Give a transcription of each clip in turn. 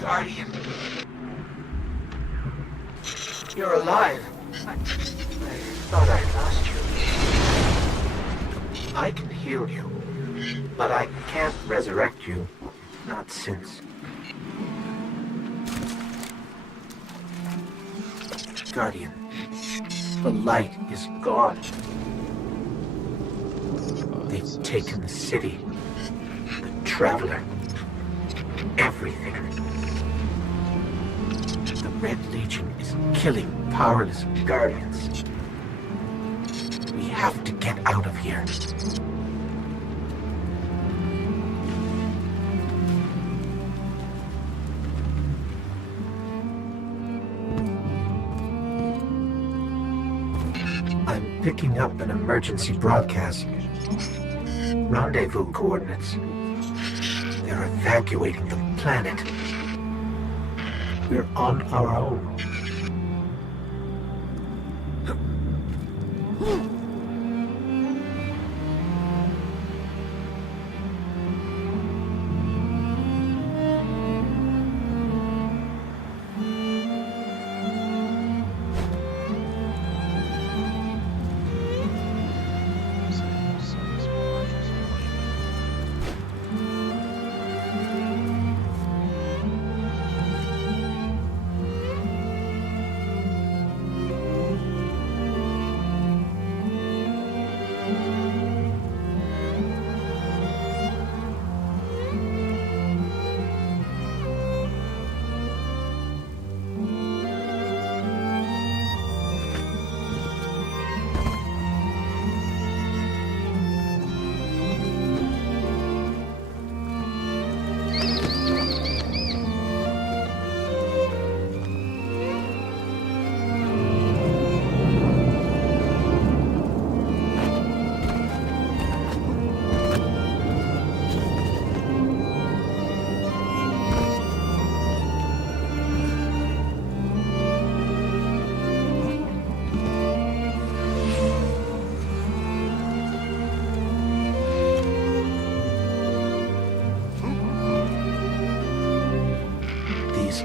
Guardian. You're alive. I thought I lost you. I can heal you, but I can't resurrect you. Not since. Guardian, the light is gone. They've taken the city, the Traveler, everything. The Red Legion is killing powerless Guardians. We have to get out of here. I'm Picking up an emergency broadcast. Rendezvous coordinates. They're evacuating the planet. We're on our own.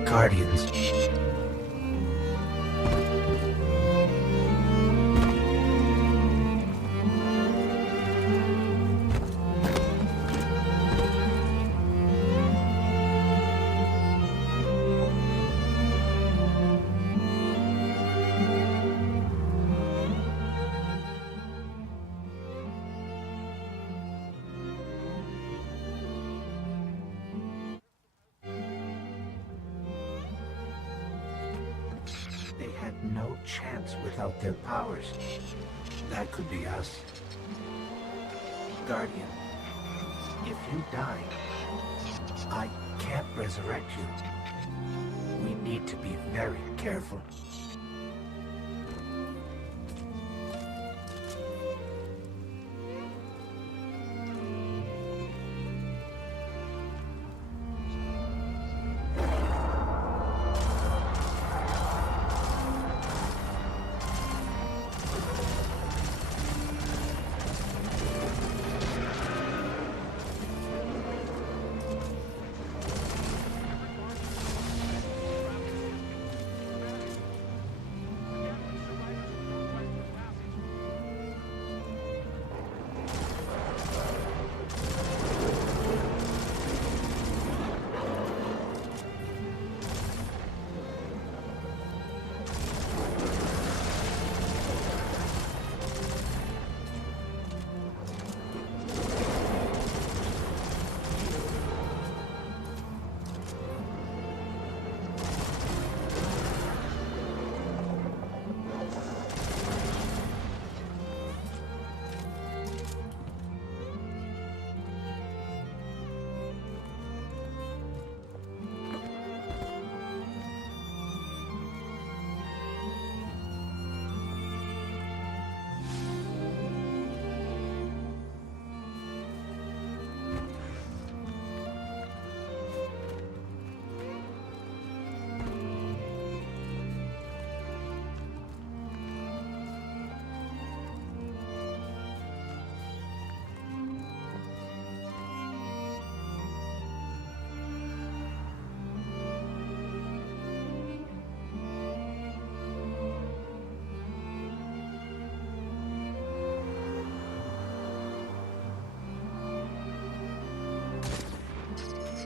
Guardians. They had no chance without their powers. That could be us. Guardian, if you die, I can't resurrect you. We need to be very careful.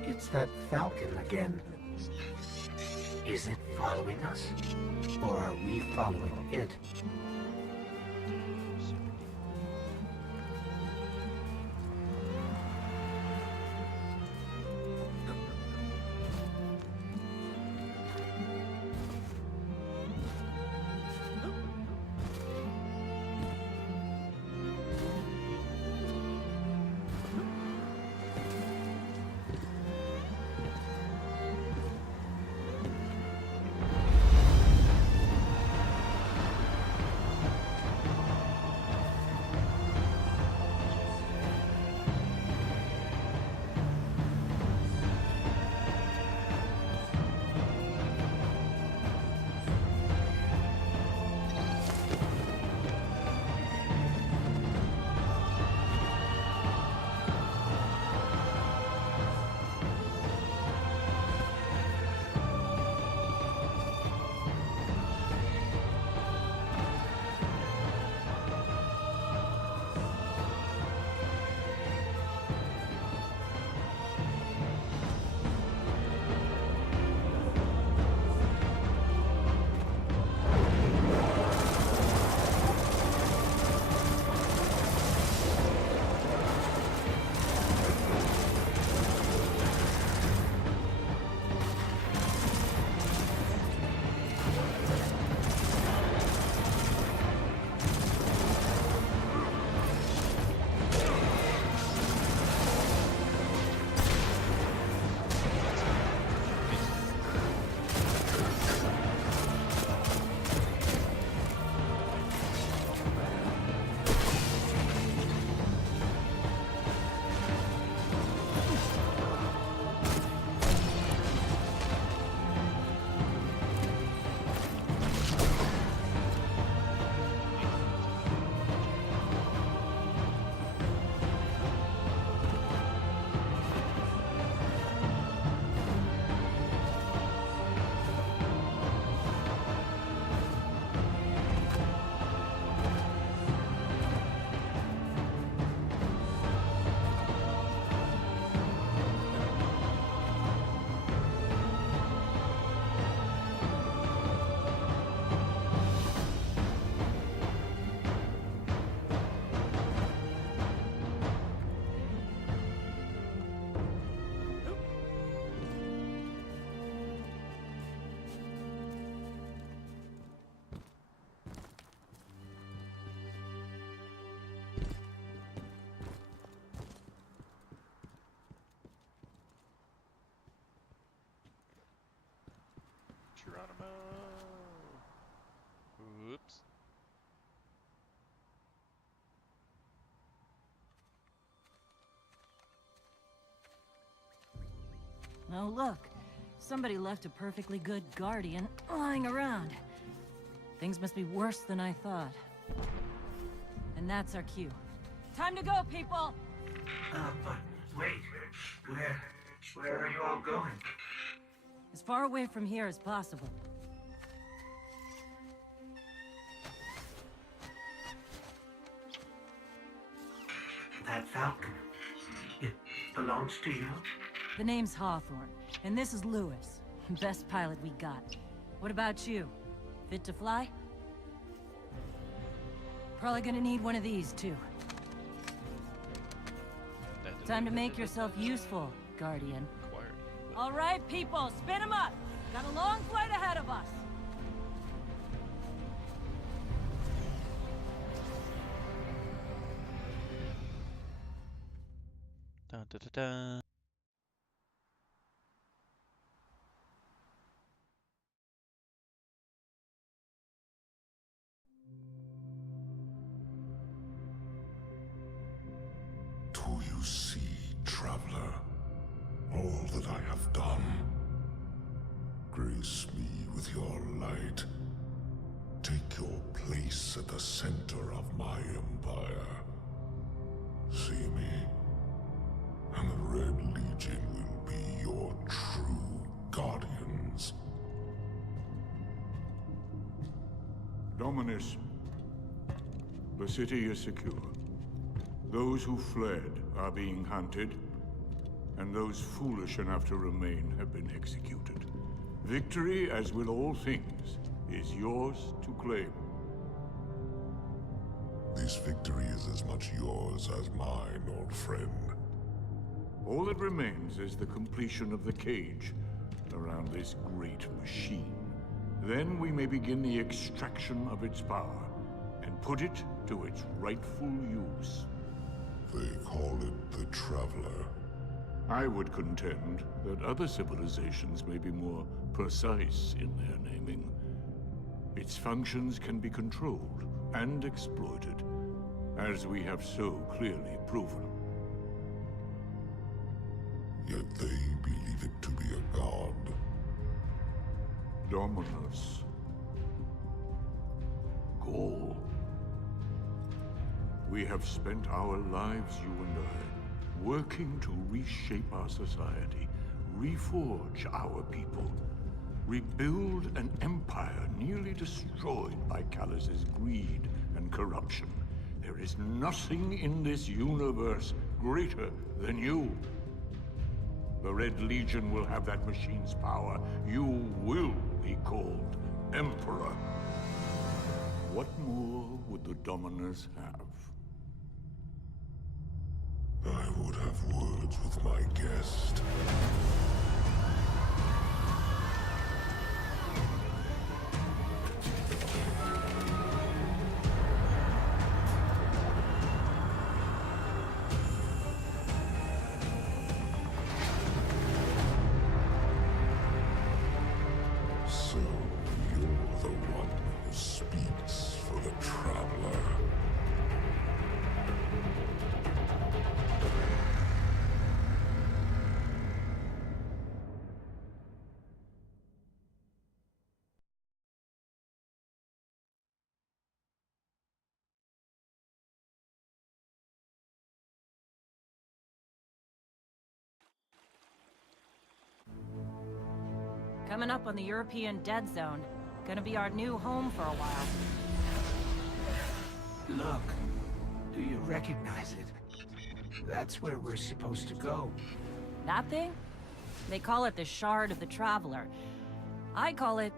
It's that Falcon again. Is it following us? Or are we following it? No. Oops. Oh, look. Somebody left a perfectly good Guardian lying around. Things must be worse than I thought. And that's our cue. Time to go, people! But wait. Where are you all going? As far away from here as possible. That Falcon. It belongs to you? The name's Hawthorne, and this is Lewis. Best pilot we got. What about you? Fit to fly? Probably gonna need one of these, too. Time to make yourself useful, Guardian. All right, people, spin 'em up! Got a long flight ahead of us! Dun, dun, dun, dun. Do you see, traveler, all that I have done? Grace me with your light. Take your place at the center of my empire. See me, and the Red Legion will be your true guardians. Dominus, the city is secure. Those who fled are being hunted, and those foolish enough to remain have been executed. Victory, as with all things, is yours to claim. This victory is as much yours as mine, old friend. All that remains is the completion of the cage around this great machine. Then we may begin the extraction of its power and put it to its rightful use. They call it the Traveler. I would contend that other civilizations may be more precise in their naming. Its functions can be controlled and exploited, as we have so clearly proven. Yet they believe it to be a god. Dominus. Gaul. We have spent our lives, you and I, working to reshape our society, reforge our people, rebuild an empire nearly destroyed by Callus's greed and corruption. There is nothing in this universe greater than you. The Red Legion will have that machine's power. You will be called Emperor. What more would the Dominus have? I would have words with my guest. So, you're the one who speaks for the Traveler. Coming up on the European Dead Zone. Gonna be our new home for a while. Look. Do you recognize it? That's where we're supposed to go. That thing? They call it the Shard of the Traveler. I call it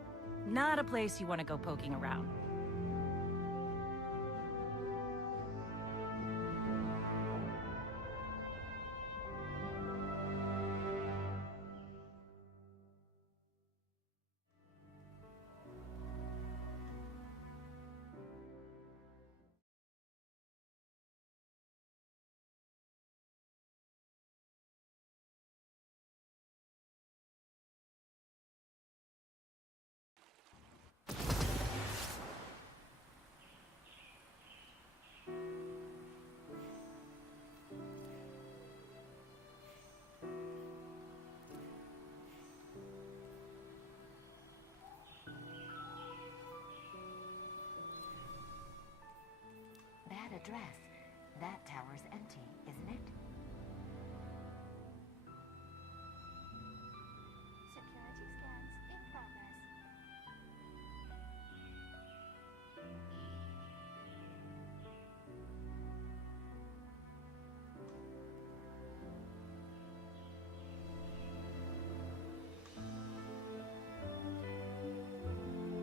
not a place you want to go poking around. That tower's empty, isn't it?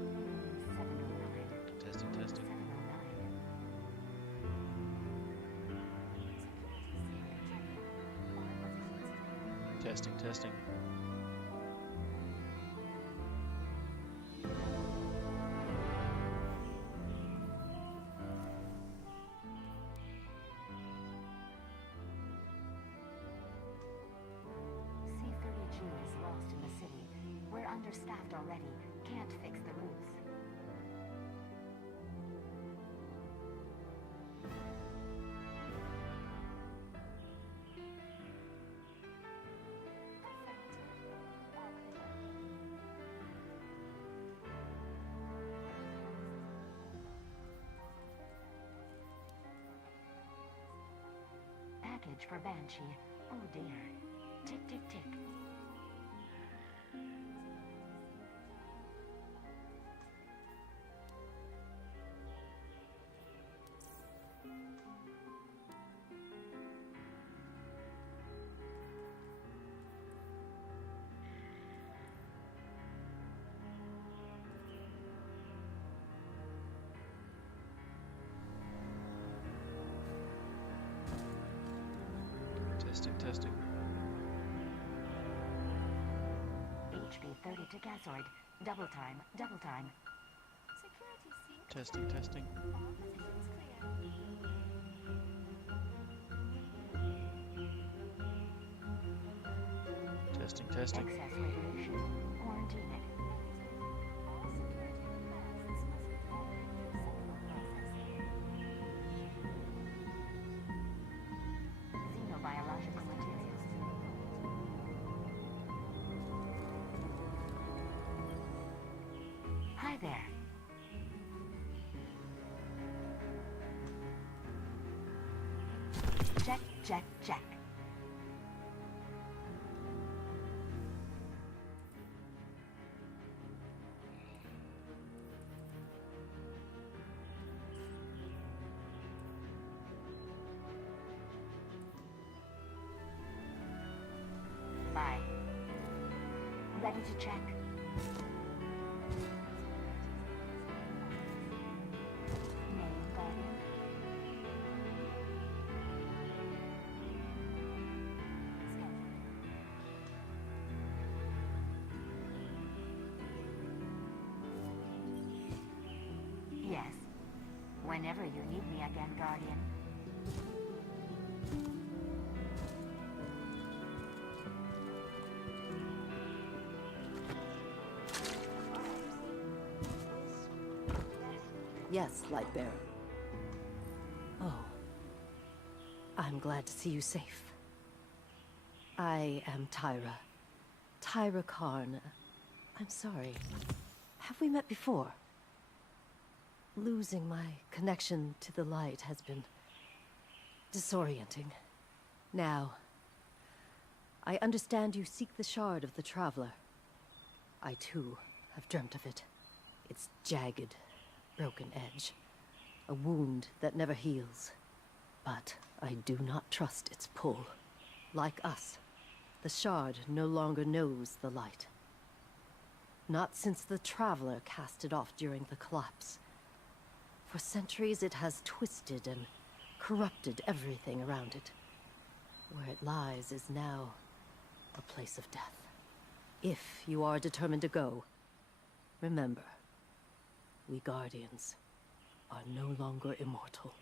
Security scans in progress. Testing, testing. 709. Testing, testing. C-32 is lost in the city. We're understaffed already. Can't fix the roofs. Affirmative. All clear. Package for Banshee. Oh dear. Tick, tick, tick. Testing, testing. HP 30 to Gasoid. Double time, double time. Security seat. Testing, testing. All positions clear. Testing, testing. Excess radiation. Quarantine it. All security requests must be forwarded through central processing. Xenobiological materials. Hi there. Check, check, check. Bye. Ready to check? Name, Guardian. Yes. Whenever you need me again, Guardian. Yes, Lightbearer. Oh. I'm glad to see you safe. I am Tyra. Tyra Karn. I'm sorry. Have we met before? Losing my connection to the light has been disorienting. Now, I understand you seek the shard of the Traveler. I too have dreamt of it. Its jagged, broken edge. A wound that never heals. But I do not trust its pull. Like us, the shard no longer knows the light. Not since the Traveler cast it off during the collapse. For centuries it has twisted and corrupted everything around it. Where it lies is now a place of death. If you are determined to go, remember, we Guardians are no longer immortal.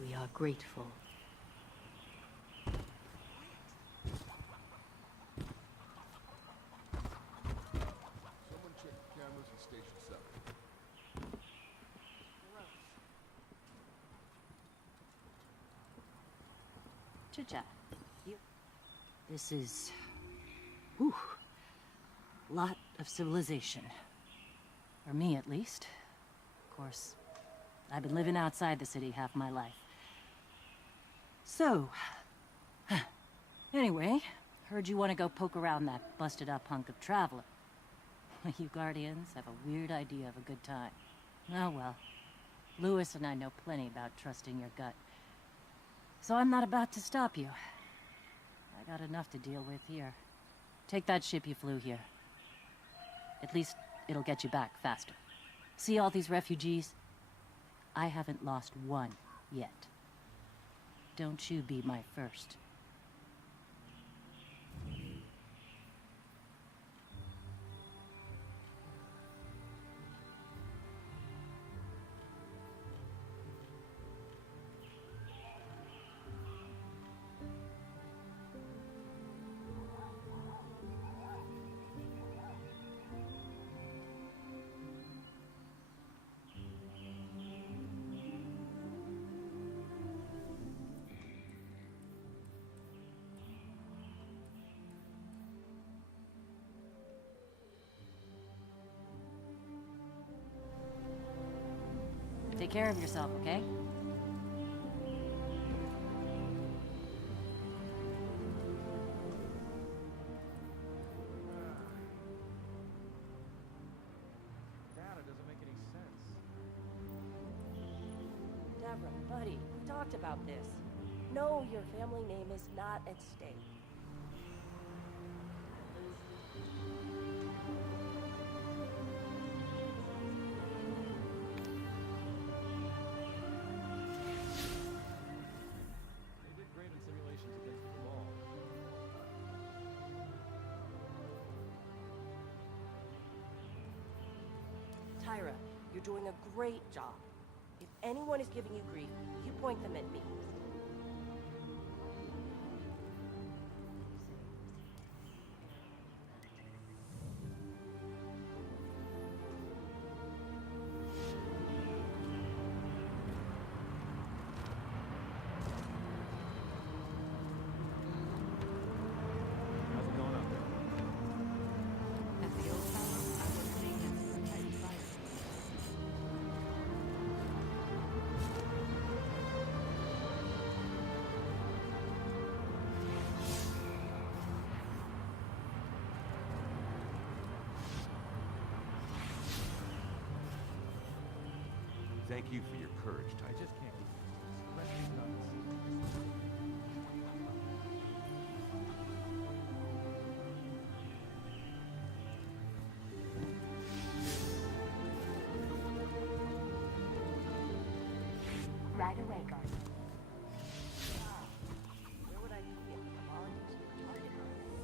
We are grateful. Someone check the cameras and chit-chat. This is... whew, lot of civilization. For me, at least. Of course, I've been living outside the city half my life. So... anyway, heard you want to go poke around that busted-up hunk of Traveler. You Guardians have a weird idea of a good time. Oh well. Lewis and I know plenty about trusting your gut. So I'm not about to stop you. I got enough to deal with here. Take that ship you flew here. At least it'll get you back faster. See all these refugees? I haven't lost one yet. Don't you be my first. Take care of yourself, okay? Data doesn't make any sense. Deborah, buddy, we talked about this. No, your family name is not at stake. They did great in simulations against the wall. Tyra, you're doing a great job. If anyone is giving you grief, you point them at me. How's it going up there? At the old tower, I was putting in for a tight fire. Thank you for your courage, I Titan. just can't keep this. Rescue's nuts. Right away, Guardian. Where would I be if the Cabal used your target practice?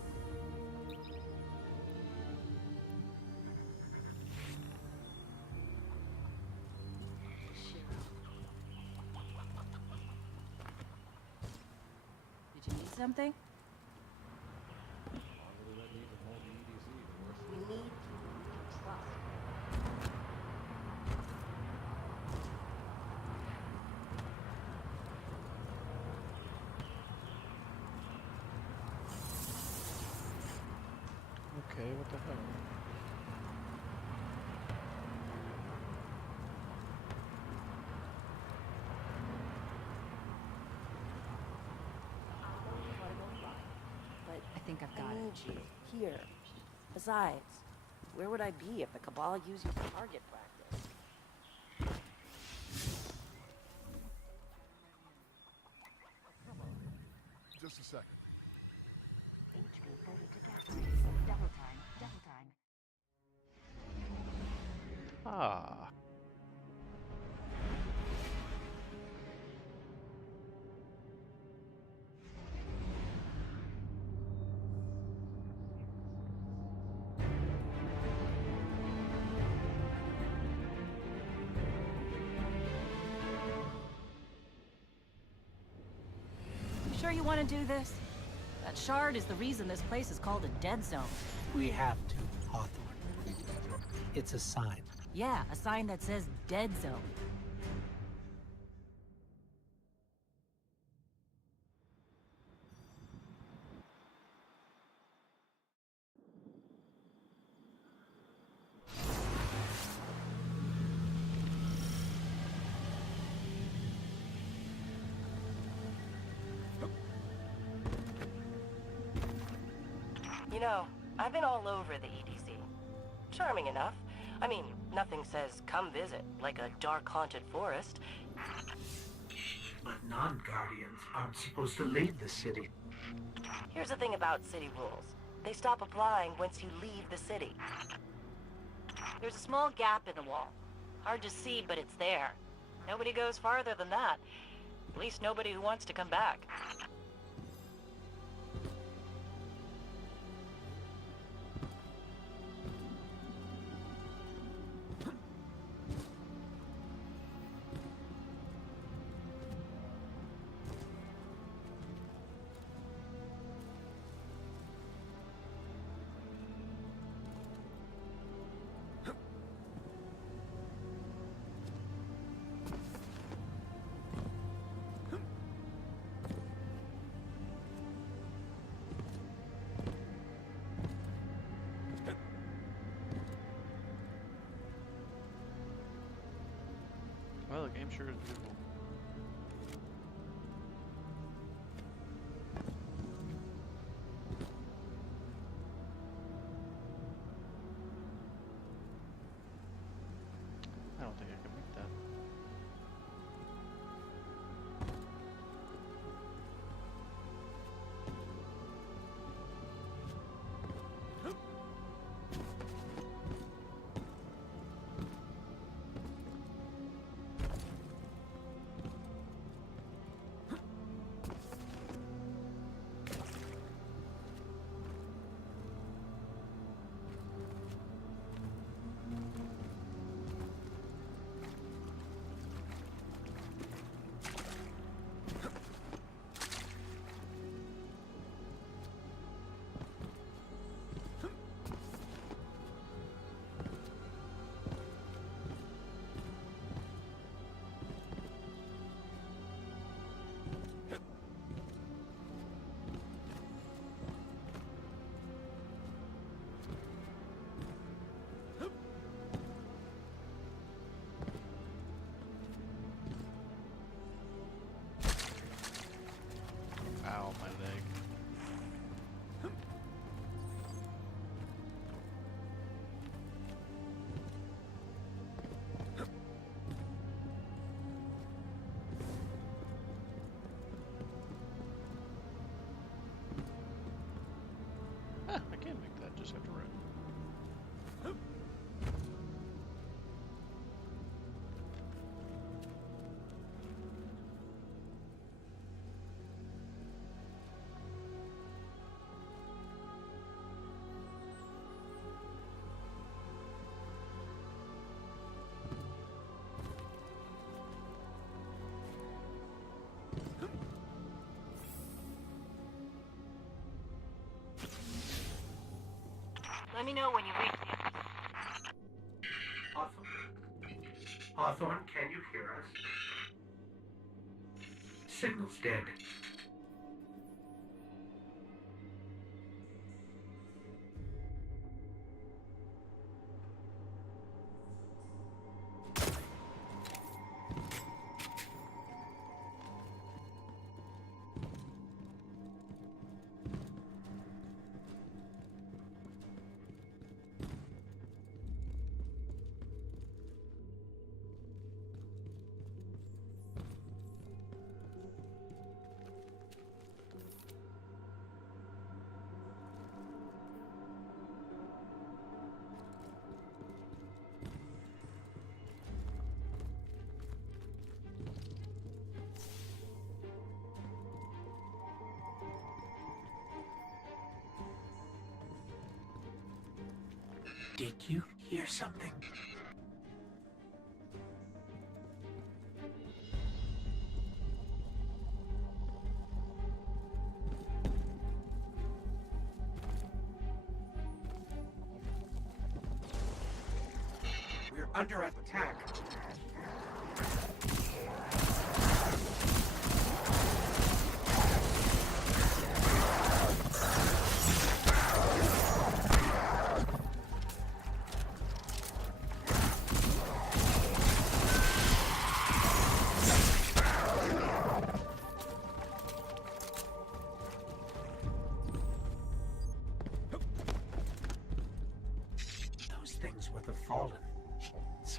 Did you need something? The longer the Red Legion hold the EDC, the worse. We need people we can trust. Okay, what the hell? I know you want to go fly, but I think I've got I it. need you here. Besides, where would I be if the Cabal used your target practice? Just a second. HP 30 to gasoline. Double time, double time. Ah. You sure you want to do this? That shard is the reason this place is called a dead zone. We have to, Hawthorne. It's a sign. Yeah, a sign that says dead zone. You know, I've been all over the EDZ. Charming enough. I mean, nothing says come visit, like a dark haunted forest. But non-Guardians aren't supposed to leave the city. Here's the thing about city rules. They stop applying once you leave the city. There's a small gap in the wall. Hard to see, but it's there. Nobody goes farther than that. At least nobody who wants to come back. Well, the game sure is beautiful. I don't think I can make that. Ow, my leg. I can make that, just have to run. Let me know when you reach the Hawthorne? Hawthorne, can you hear us? Signal's dead. Did you hear something? We're under attack.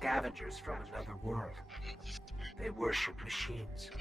scavengers from another world. They worship machines.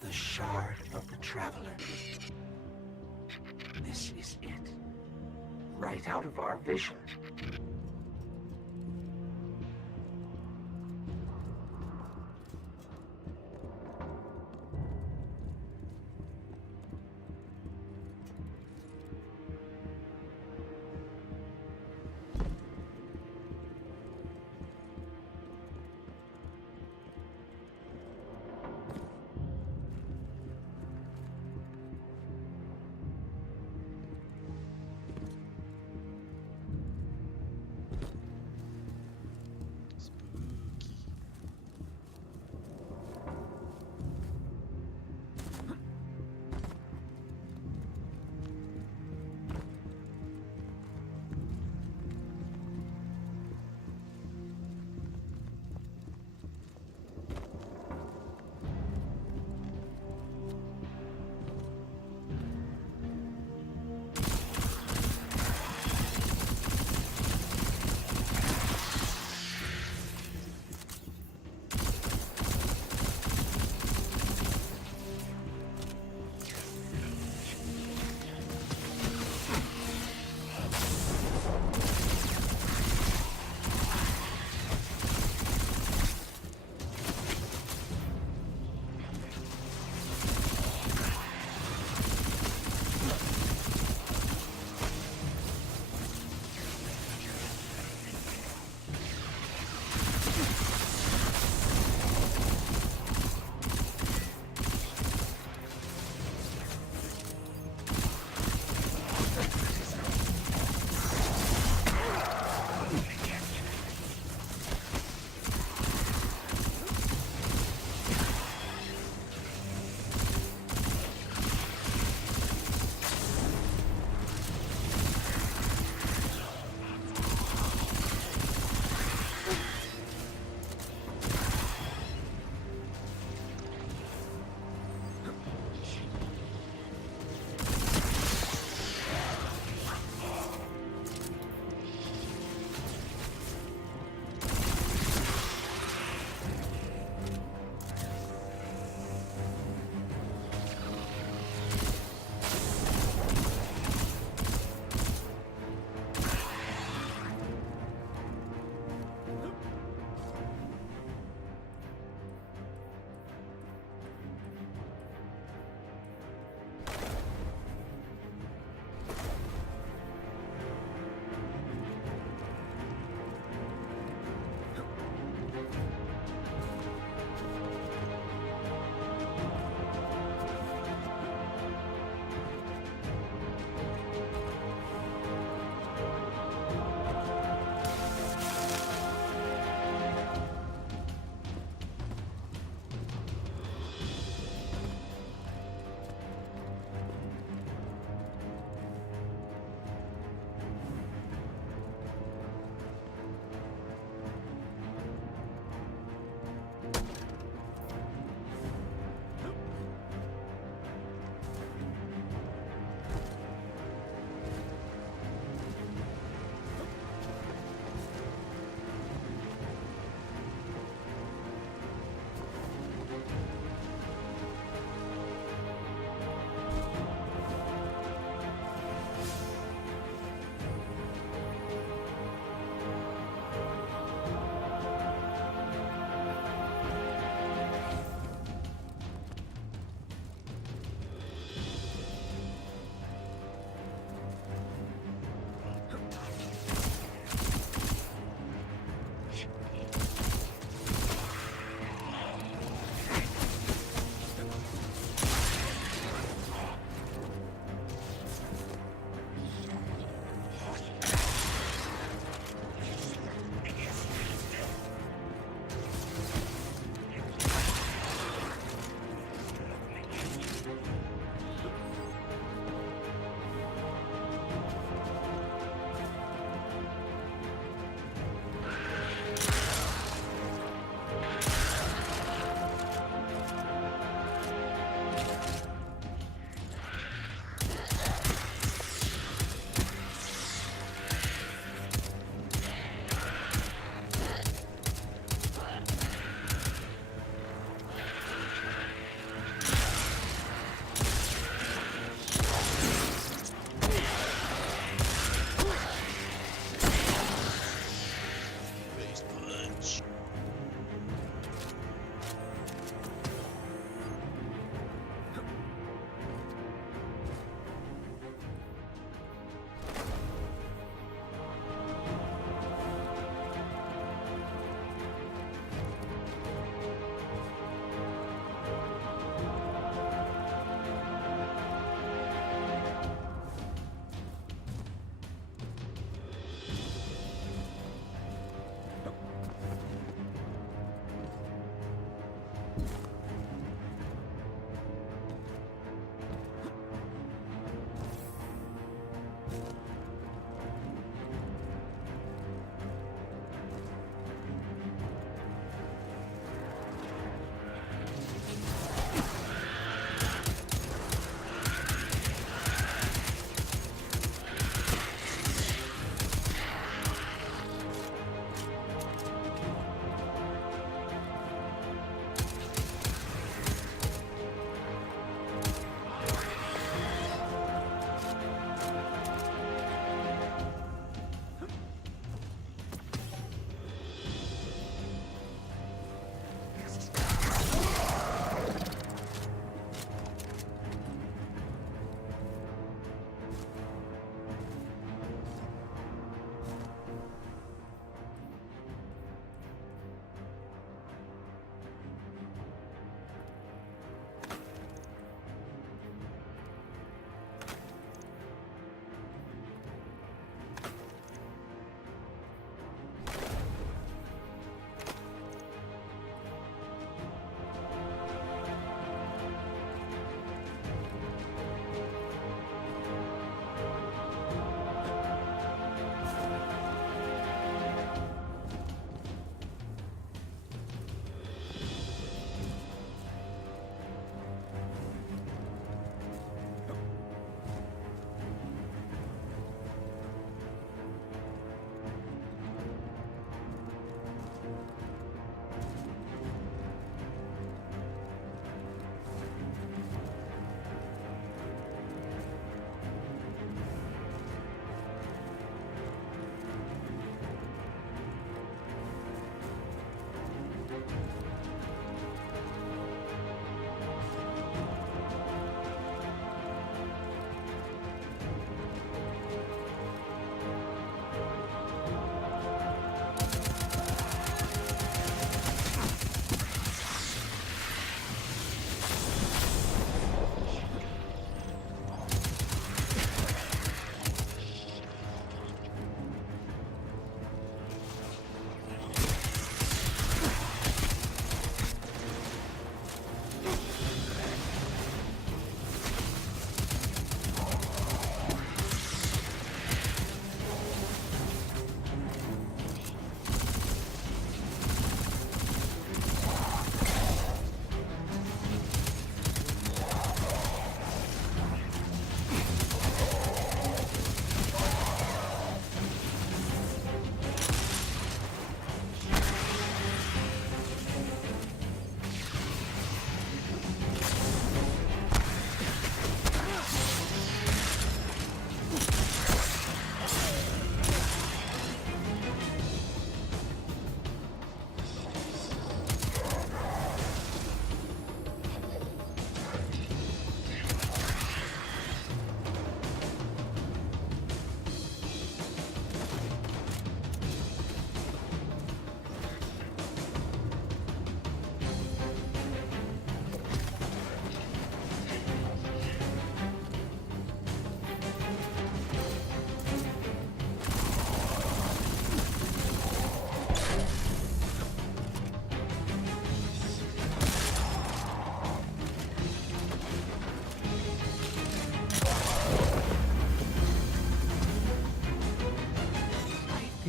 The Shard of the Traveler. This is it. Right out of our vision.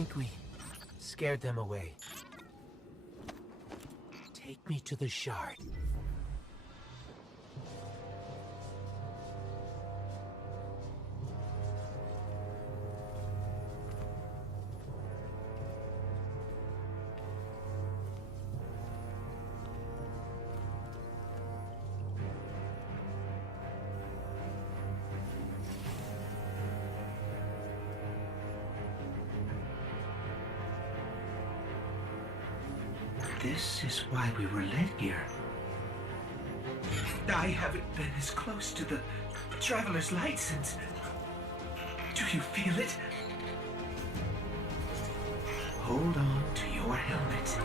think we scared them away. Take me to the shard. This is why we were led here. I haven't been as close to the Traveler's Light since... Do you feel it? Hold on to your helmet.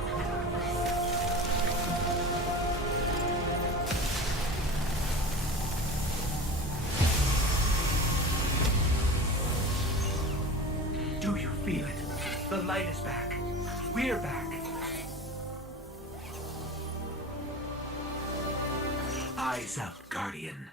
Do you feel it? The light is back. We're back. Eyes up, Guardian.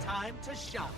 Time to shine.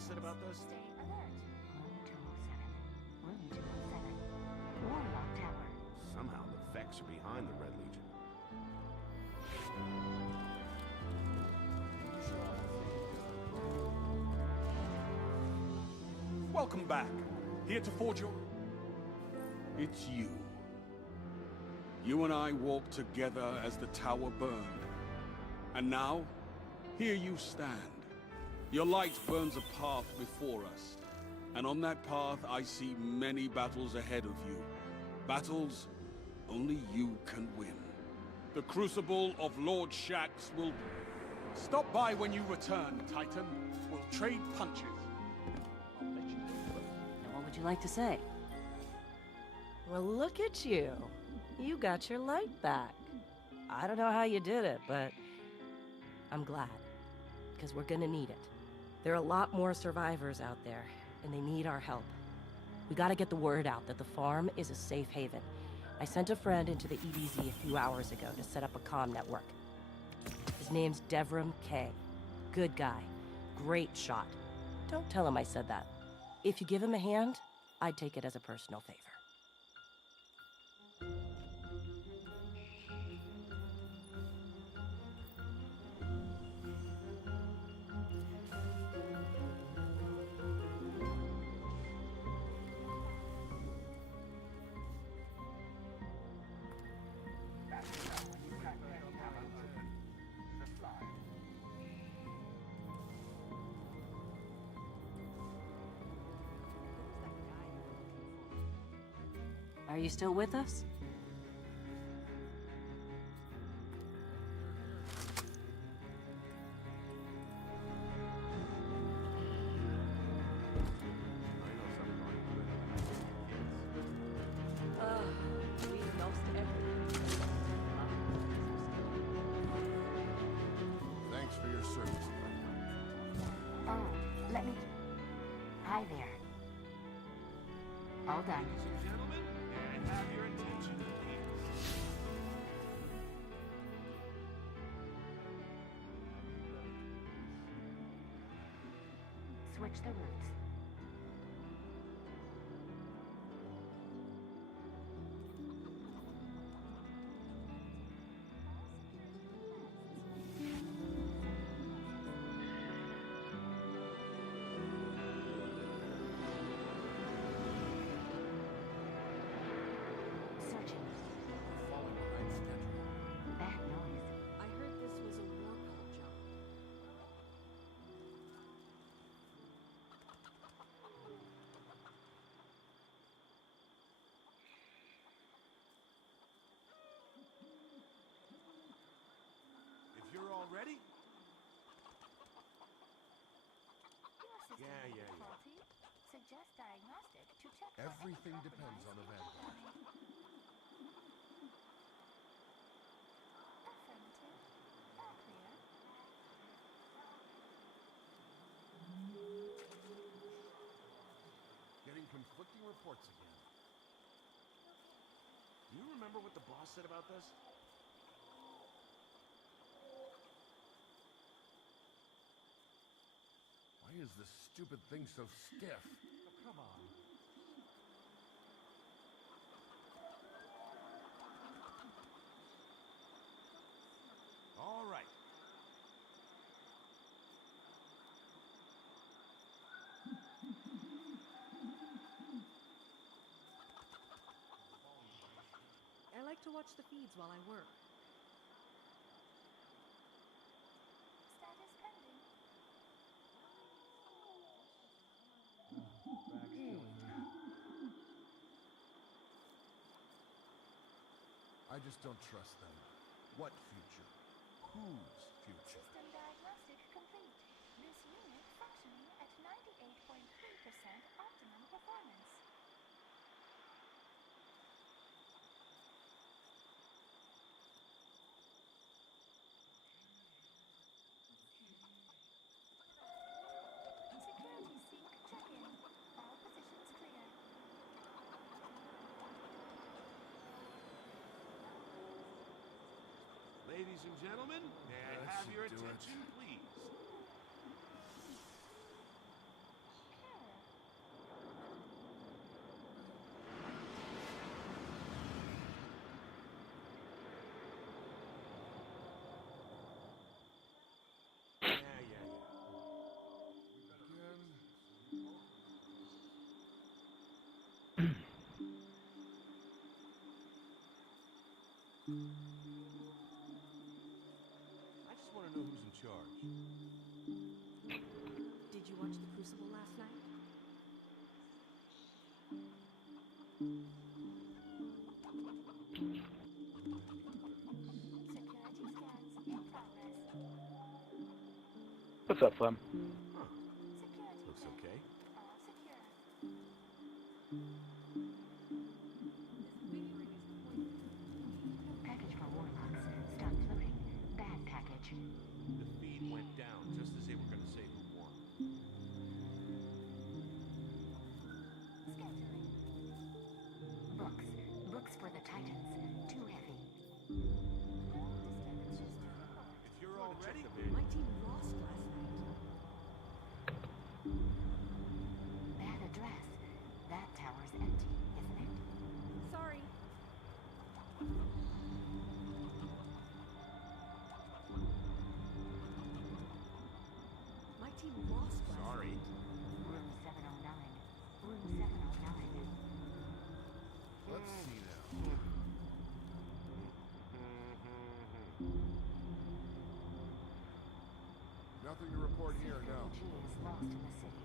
boss said about this? Stay alert. Room 207. Room 207. Warlock Tower. Somehow the Vex are behind the Red Legion. Welcome back. Here to forge your... It's you. You and I walked together as the tower burned. And now, here you stand. Your light burns a path before us. And on that path, I see many battles ahead of you. Battles only you can win. The Crucible of Lord Shaxx will... Stop by when you return, Titan. We'll trade punches. I'll bet you will. Now, what would you like to say? Well, look at you. You got your light back. I don't know how you did it, but I'm glad. Because we're gonna need it. There are a lot more survivors out there, and they need our help. We gotta get the word out that the farm is a safe haven. I sent a friend into the EDZ a few hours ago to set up a comm network. His name's Devrim Kay. Good guy. Great shot. Don't tell him I said that. If you give him a hand, I'd take it as a personal favor. Are you still with us? Thanks for your service. Oh, let me... Hi there. All done. Ladies and gentlemen, may I have your attention, please? Switch the routes. Searching. Falling behind schedule. Bad noise. I heard this was a war call job. If you're all ready, Your system Yeah, yeah. faulty. Suggest diagnostic to check for Everything any depends on the compromised Vanguard. Affirmative. All clear. getting conflicting reports again. You remember what the boss said about this? Why is this stupid thing so stiff? Oh, come on. All right. I like to watch the feeds while I work. Status pending. I just don't trust them. What future? Whose future? System diagnostic complete. This unit functioning at 98.3% optimum performance. Security sync check-in. All positions clear. Ladies and gentlemen, may I That have should your do it. attention, please? What's up, Flem? Looks okay. Package for Warlocks. Stop floating. Bad package. The feed went down just as they were going to say who won. Books. Books for the Titans. Too heavy. If you're all ready, My team lost last night. Bad address. That tower's empty, isn't it? Sorry. My team lost last sorry. Room 709. Room 709. Let's see now. Nothing to report here, no. C-32 is lost in the city.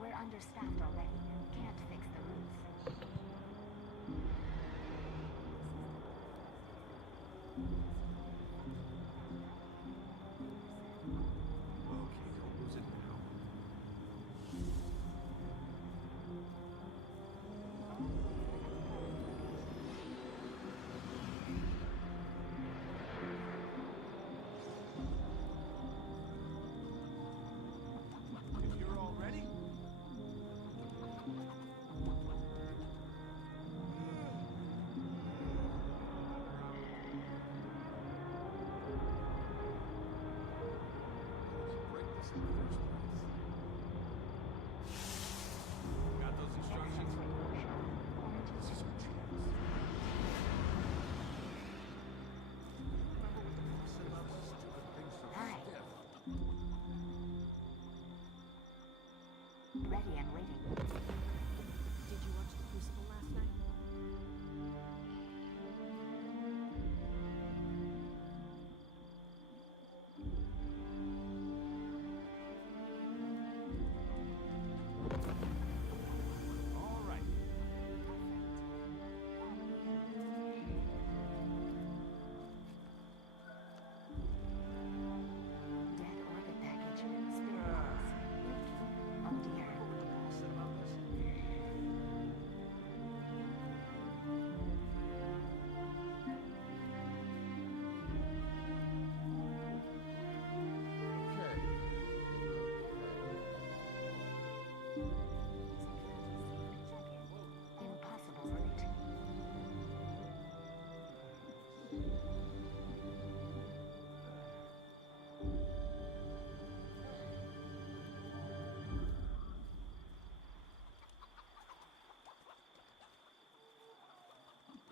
We're understaffed already. Can't fix the roofs. Okay, don't lose it now. If you're all ready, Break this in the first place. got those instructions? This is our chance. Set up stupid things so Hi. stiff. Ready and waiting. Did you watch the Crucible last night? All right. Dead orbit package. Spirit box. Oh dear. Sit about this? Okay. Impossible route.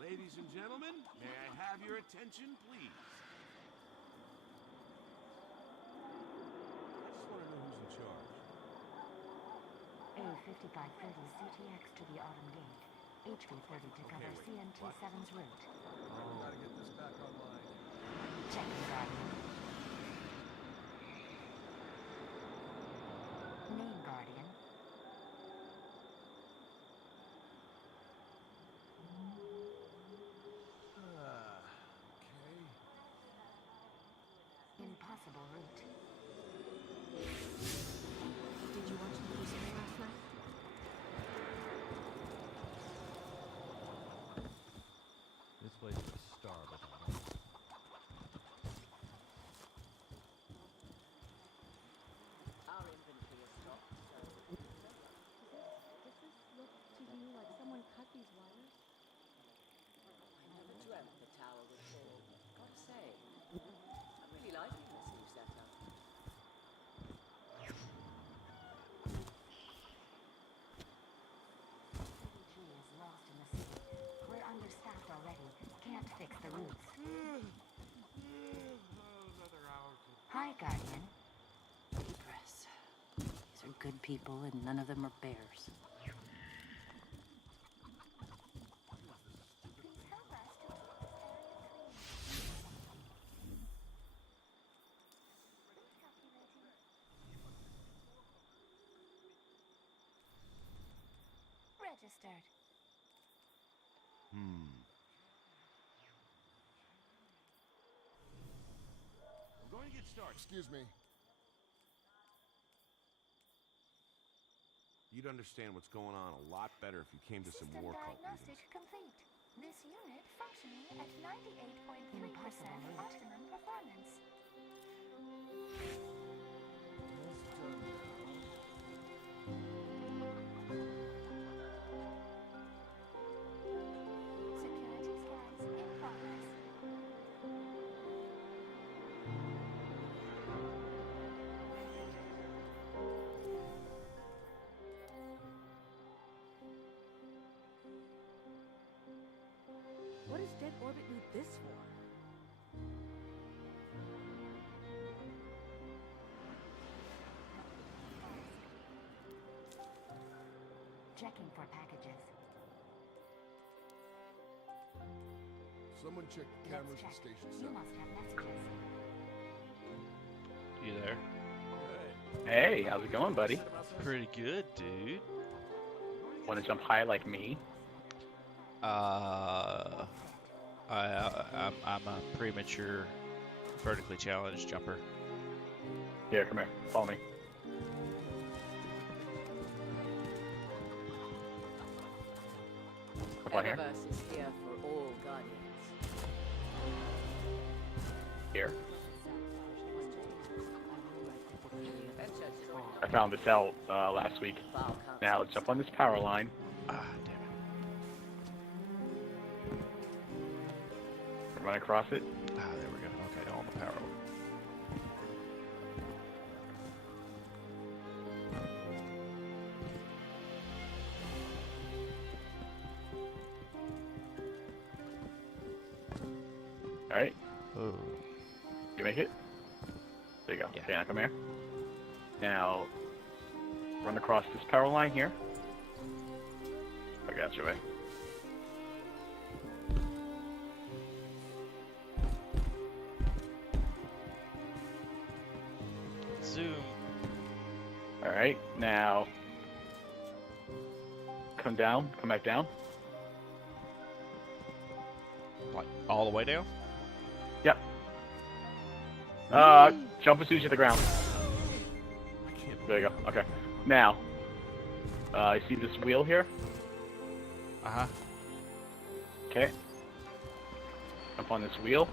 Ladies and gentlemen, may I have your attention, please? I just want to know who's in charge. A5530 CTX to the Autumn Gate. HV30 to cover wait. CMT7's route. Gotta get this back online. Checking Guardian. Name Guardian. Okay. Impossible route. Did you watch the Crucible last night? This place is a star, but I don't. Our inventory is stocked, so... Does this look to you like someone cut these wires? I never dreamt the tower would fall. Gotta say, I'm really liking this new setup. CDG is lost in the city. We're understaffed already. Can't fix the roofs. Another hour to... Hi, Guardian. Libras. These are good people, and none of them are bears. Please help us to keep this area clean. Calculating. Registered. I'm going to get started. Excuse me. you'd understand what's going on a lot better if you came to some System war cult diagnostic meetings. complete. This unit functioning at 98.3% optimum performance. Security scans in progress. What does Dead Orbit need this for? Checking for packages. Someone check the cameras at Station 7. You must have messages. You there? Hey, how's it going, buddy? Pretty good, dude. Want to jump high like me? I'm a premature, vertically challenged jumper. Here, come here. Follow me. Come on here. Eververse is here for all Guardians. Here. I found this out last week. Now let's jump on this power line. Ah, damn it. Run across it. Ah, there we go. Okay, on the power. All right. Oh. You make it? There you go. Yeah. Okay, now come here. Now, run across this power line here. I got you, way. Zoom. Alright, now, come down, come back down. Like, all the way down? Yep. Jump as soon as you hit the ground. There you go. Okay. Now, you see this wheel here? Uh-huh. Okay. Jump on this wheel.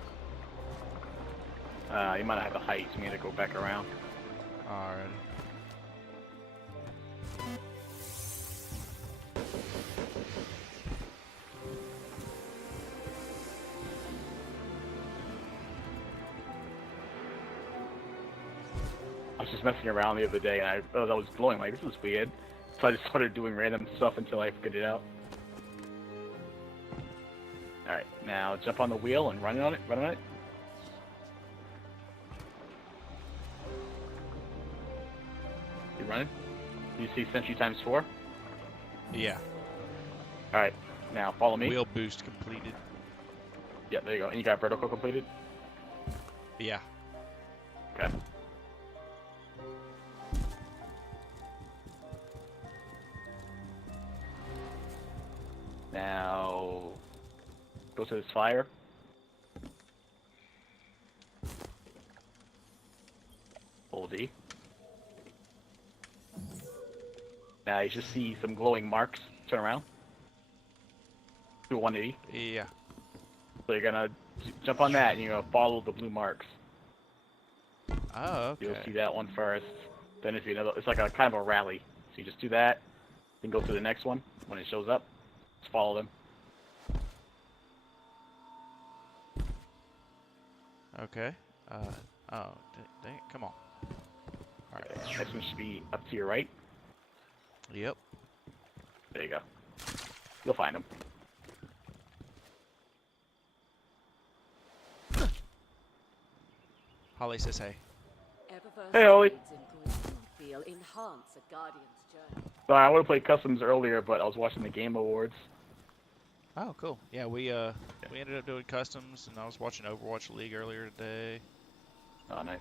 You might not have the height, so you need to go back around. Alright. I was just messing around the other day, and I thought I was glowing. Like, this is weird. So I just started doing random stuff until I figured it out. Alright, now jump on the wheel and run on it. Run on it. You running? You see Sentry times 4? Yeah. Alright, now follow me. Wheel boost completed. Yeah, there you go. And you got vertical completed? Yeah. Okay. Now, go to this fire. Hold E. Now you should see some glowing marks. Turn around. Do a 180. Yeah. So you're gonna jump on that and you're gonna follow the blue marks. Oh, okay. You'll see that one first. Then if you know, it's like a kind of a rally. So you just do that, then go to the next one when it shows up. Just follow them. Okay. Oh, dang it. Come on. Alright. Next one should be up to your right. Yep. There you go. You'll find them. Holly says hey. Eververse Hey, Ollie. aids in green feel enhance a Guardian's journey. Sorry, I would have played customs earlier, but I was watching the Game Awards. Oh, cool. Yeah, we ended up doing customs, and I was watching Overwatch League earlier today. Oh, nice.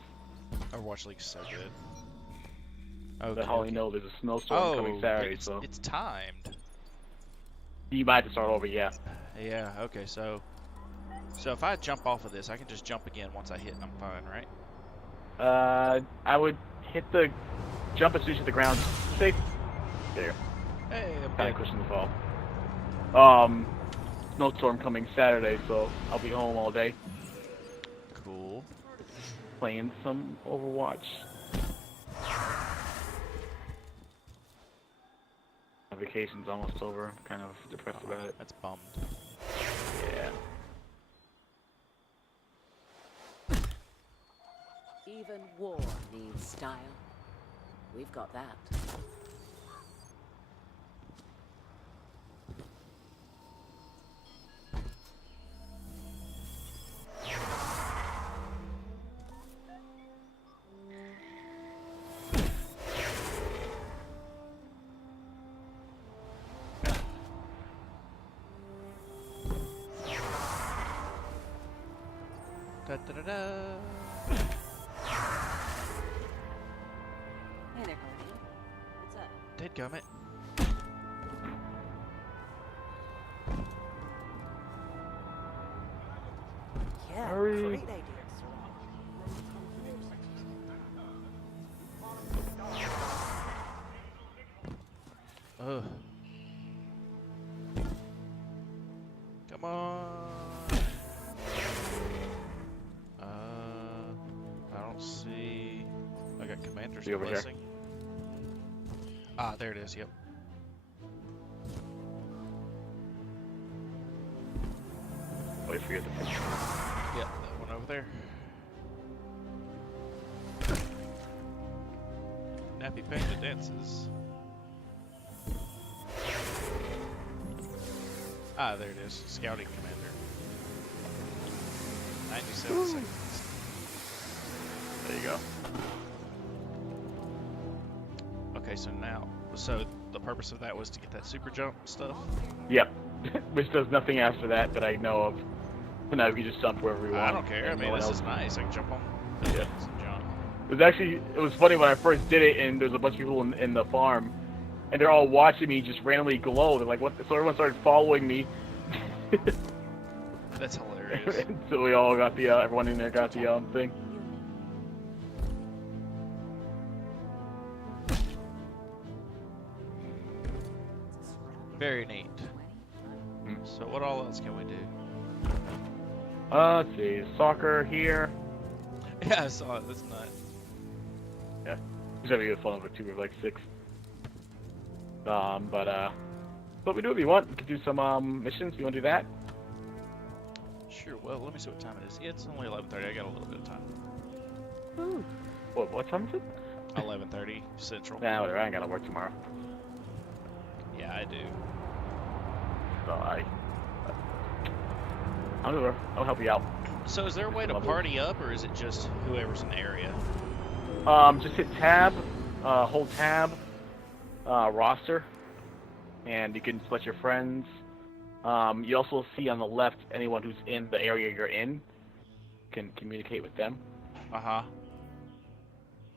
Overwatch League's so good. Let Holly know there's a snowstorm coming Saturday, so it's timed. you might have to start over. Yeah. Yeah. Okay. So if I jump off of this, I can just jump again once I hit, and I'm fine, right? I would hit the jump as soon as you hit the ground. Safe. There. Hey, I'm Kind dead. of cushion the fall. Snowstorm coming Saturday, so I'll be home all day Cool. playing some Overwatch. My vacation's almost over. I'm kind of depressed about it. That's bummed. Yeah. Even war needs style. We've got that. Da da da da. Hey there, Guardian. What's up? Dadgummit. Yeah, Hurry. great idea. Ugh. Come on. I don't see. I got Commander's See over here. Blessing. Ah, there it is. Yep. Wait for you to finish. Yep, that one over there. Nappy Panda dances. Ah, there it is. Scouting Commander. 97 seconds. There you go. Okay, so the purpose of that was to get that super jump stuff? Yep. Which does nothing after that that I know of. So now we can just jump wherever we want. I don't care. I and no mean, one this else. is nice. I can jump on Yeah. buildings and jump. It was funny when I first did it, and there's a bunch of people in the farm, and they're all watching me just randomly glow. They're like, "What?" So everyone started following me. That's hilarious. So we all got the everyone in there got the thing. Very neat. Hmm. So what all else can we do? Let's see, soccer here. Yeah, I saw it. That's nuts. Yeah, it's gonna be good fun with a team of like 6. But we do if you want. We could do some missions. You want to do that? Sure. Well, let me see what time it is. Yeah, it's only 11:30. I got a little bit of time. Ooh. What time is it? 11:30 Central. Nah, whatever. I ain't gotta work tomorrow. Yeah, I do. So I'll help you out. So is there a way to party up, or is it just whoever's in the area? Just hit tab, hold tab, roster, and you can select your friends. You also see on the left anyone who's in the area you're in. Can communicate with them. Uh-huh.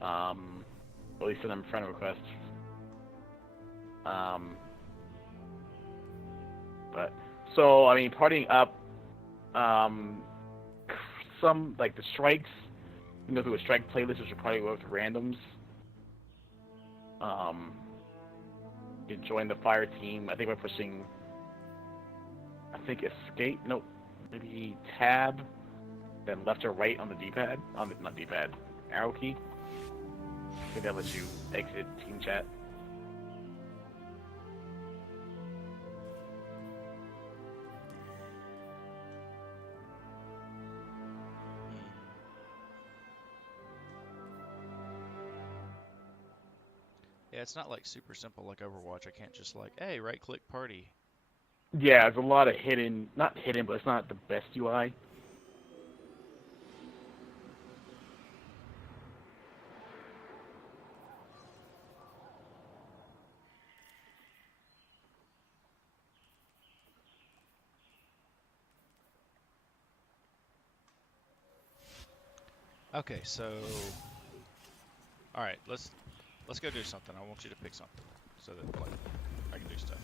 At least send them friend requests. But so I mean, partying up. Some like the strikes. You can go through a strike playlist, which will probably work with randoms. You can join the fire team. I think we're pushing. I think escape. Nope. Maybe tab. Then left or right on the D-pad. Not D-pad. Arrow key. I think that lets you exit team chat. Yeah, it's not like super simple like Overwatch. I can't just like, hey, right-click party. Yeah, there's a lot of hidden, not hidden, but it's not the best UI. Okay, so all right, let's go do something. I want you to pick something so that like I can do stuff.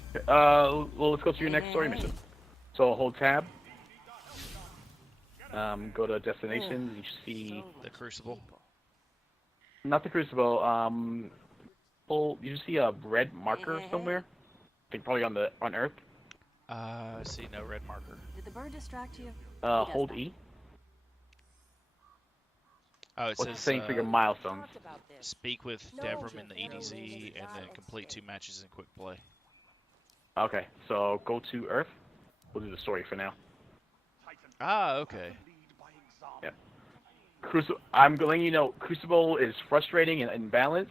Well, let's go to your next story mission. So hold tab. Go to destinations. You see The Crucible. not the Crucible. Crucible. You see a red marker somewhere? I think probably on Earth. I see no red marker. Did the bird distract you? Hold E. Oh, it What's says the saying for your milestone? speak with Devrim in the EDZ and then complete 2 matches in quick play. Okay, so go to Earth. We'll do the story for now. Ah, okay. Yeah. I'm letting you know, Crucible is frustrating and imbalanced.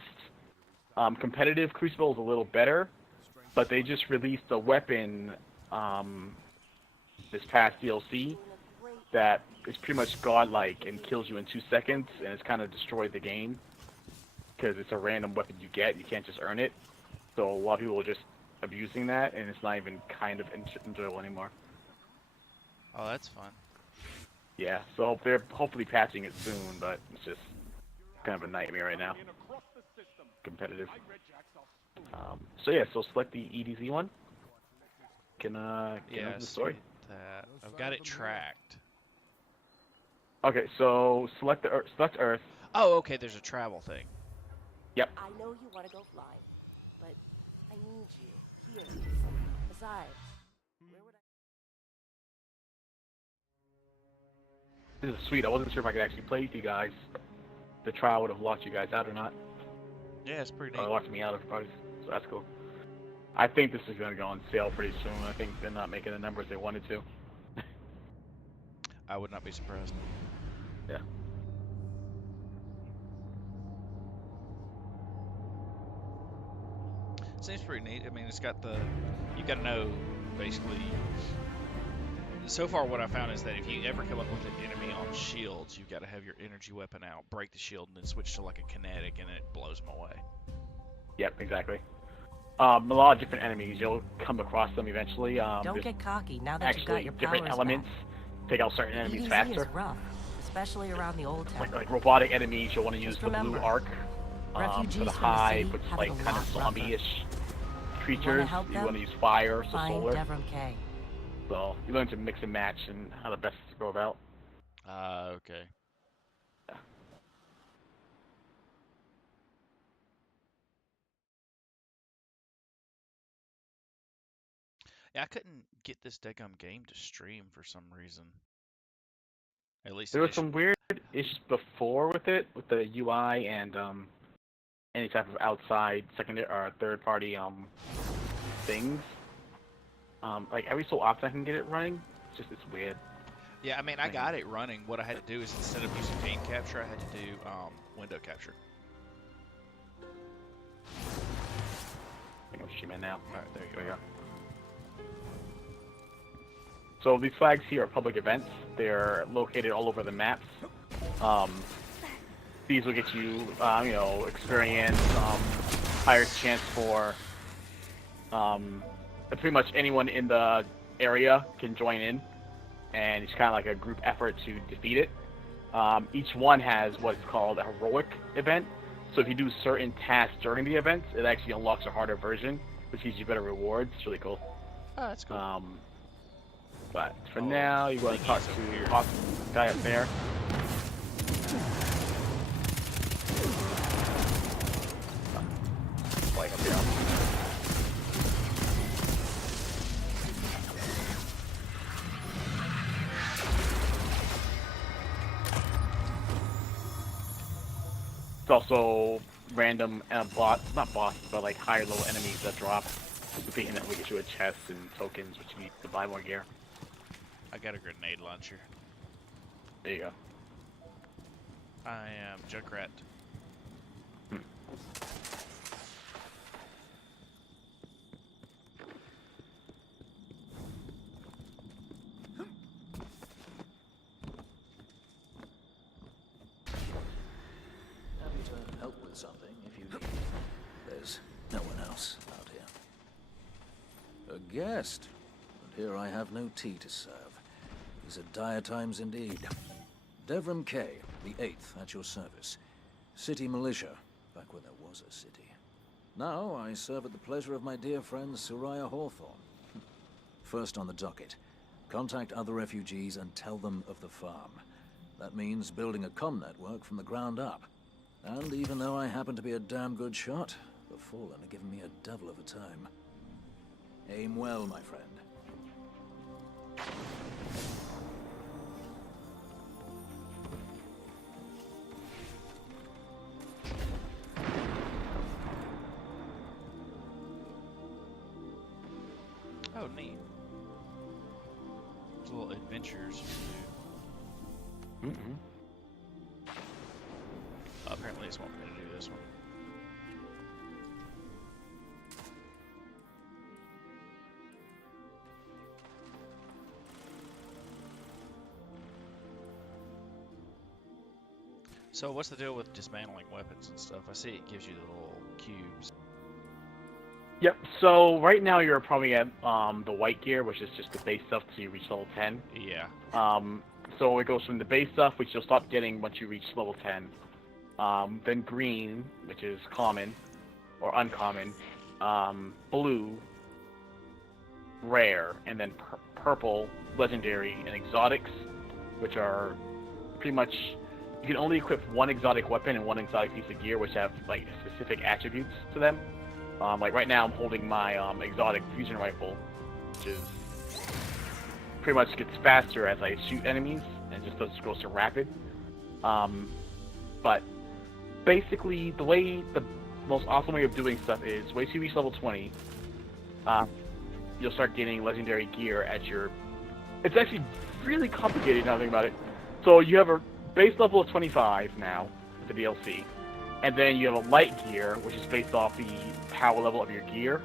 Competitive Crucible is a little better, but they just released a weapon this past DLC that is pretty much godlike and kills you in 2 seconds, and it's kind of destroyed the game because it's a random weapon you get. You can't just earn it. So a lot of people are just abusing that, and it's not even kind of enjoyable anymore. Oh, that's fun. Yeah, so they're hopefully patching it soon, but it's just kind of a nightmare right now. Competitive. So yeah, so select the EDZ one. Can get into the story. That. I've got it tracked. Okay, so select Earth. Oh, okay. There's a travel thing. Yep. I know you want to go flying, but I need you here. Besides, where would I... This is sweet. I wasn't sure if I could actually play with you guys. The trial would have locked you guys out or not. Yeah, it's pretty neat. Or locked me out of parties, so that's cool. I think this is going to go on sale pretty soon. I think they're not making the numbers they wanted to. I would not be surprised. Yeah. Seems pretty neat. I mean, it's got the... You got to know, basically... So far, what I found is that if you ever come up with an enemy on shields, you've got to have your energy weapon out, break the shield, and then switch to like a kinetic, and it blows them away. Yep, exactly. A lot of different enemies. You'll come across them eventually. Don't get cocky now that you've got your powers different elements take out certain enemies EDZ faster. is rough, especially around the old town. Like robotic enemies, you'll want to use the blue arc. Refugees For the from hive, city which is have like it a kind of lot rougher. zombie-ish creatures. help You them? want to use fire, so Find solar. Devrim K. So you learn to mix and match and how the best to go about. Okay. Yeah. Yeah, I couldn't get this daggum game to stream for some reason. At least There was some weird issues before with it, with the UI and any type of outside secondary or third party things. Like every so often I can get it running. It's weird. Yeah, I mean, I got it running. What I had to do is instead of using game capture, I had to do window capture. I know what you meant now. Alright, there you go. So these flags here are public events. They're located all over the maps. These will get you, you know, experience, higher chance for, pretty much anyone in the area can join in, and it's kind of like a group effort to defeat it. Each one has what's called a heroic event. So if you do certain tasks during the event, it actually unlocks a harder version, which gives you better rewards. It's really cool. Oh, that's cool. But for now, you want to talk to your awesome guy up there. Like up here. It's also random bots, not bots, but like higher level enemies that drop. Defeating them will get you a chest and tokens, which you need to buy more gear. I got a grenade launcher. There you go. I am Junkrat. Happy to help with something if you need. There's no one else out here. A guest, and here I have no tea to serve. These are dire times indeed. Devrim K, the 8th, at your service. City militia, back when there was a city. Now I serve at the pleasure of my dear friend Soraya Hawthorne. First on the docket, contact other refugees and tell them of the farm. That means building a comm network from the ground up. And even though I happen to be a damn good shot, The Fallen are giving me a devil of a time. Aim well, my friend. Oh, neat. There's little adventures you can do. Mm-hmm. Apparently it's wanting me to do this one. So what's the deal with dismantling weapons and stuff? I see it gives you the little cubes. Yep, so right now you're probably at the white gear, which is just the base stuff till you reach level 10. Yeah. So it goes from the base stuff, which you'll stop getting once you reach level 10. Then green, which is common, or uncommon. Blue, rare, and then purple, legendary, and exotics, which are pretty much... You can only equip one exotic weapon and one exotic piece of gear, which have like specific attributes to them. Like right now, I'm holding my exotic fusion rifle, which is pretty much gets faster as I shoot enemies, and just goes to rapid. But basically, the most awesome way of doing stuff is once you reach level 20, you'll start getting legendary gear at your. It's actually really complicated now thinking about it. So you have a base level of 25 now with the DLC, and then you have a light gear, which is based off the power level of your gear.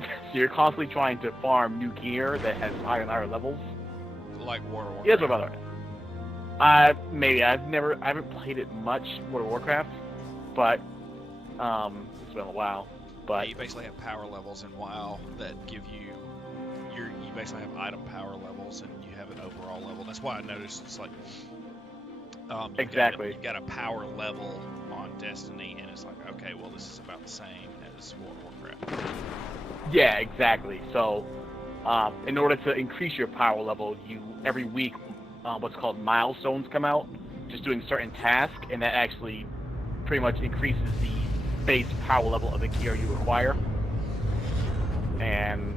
So you're constantly trying to farm new gear that has higher and higher levels. Like World of Warcraft. Yeah, that's what about it. Maybe I haven't played it much, World of Warcraft, but it's been a while. But yeah, you basically have power levels in WoW that give you you basically have item power levels, and you have an overall level. That's why I noticed it's like exactly. You've got a power level on Destiny, and it's like, okay, well, this is about the same as World of Warcraft. Yeah, exactly. So, in order to increase your power level, you every week, what's called milestones come out, just doing certain tasks, and that actually pretty much increases the base power level of the gear you acquire. And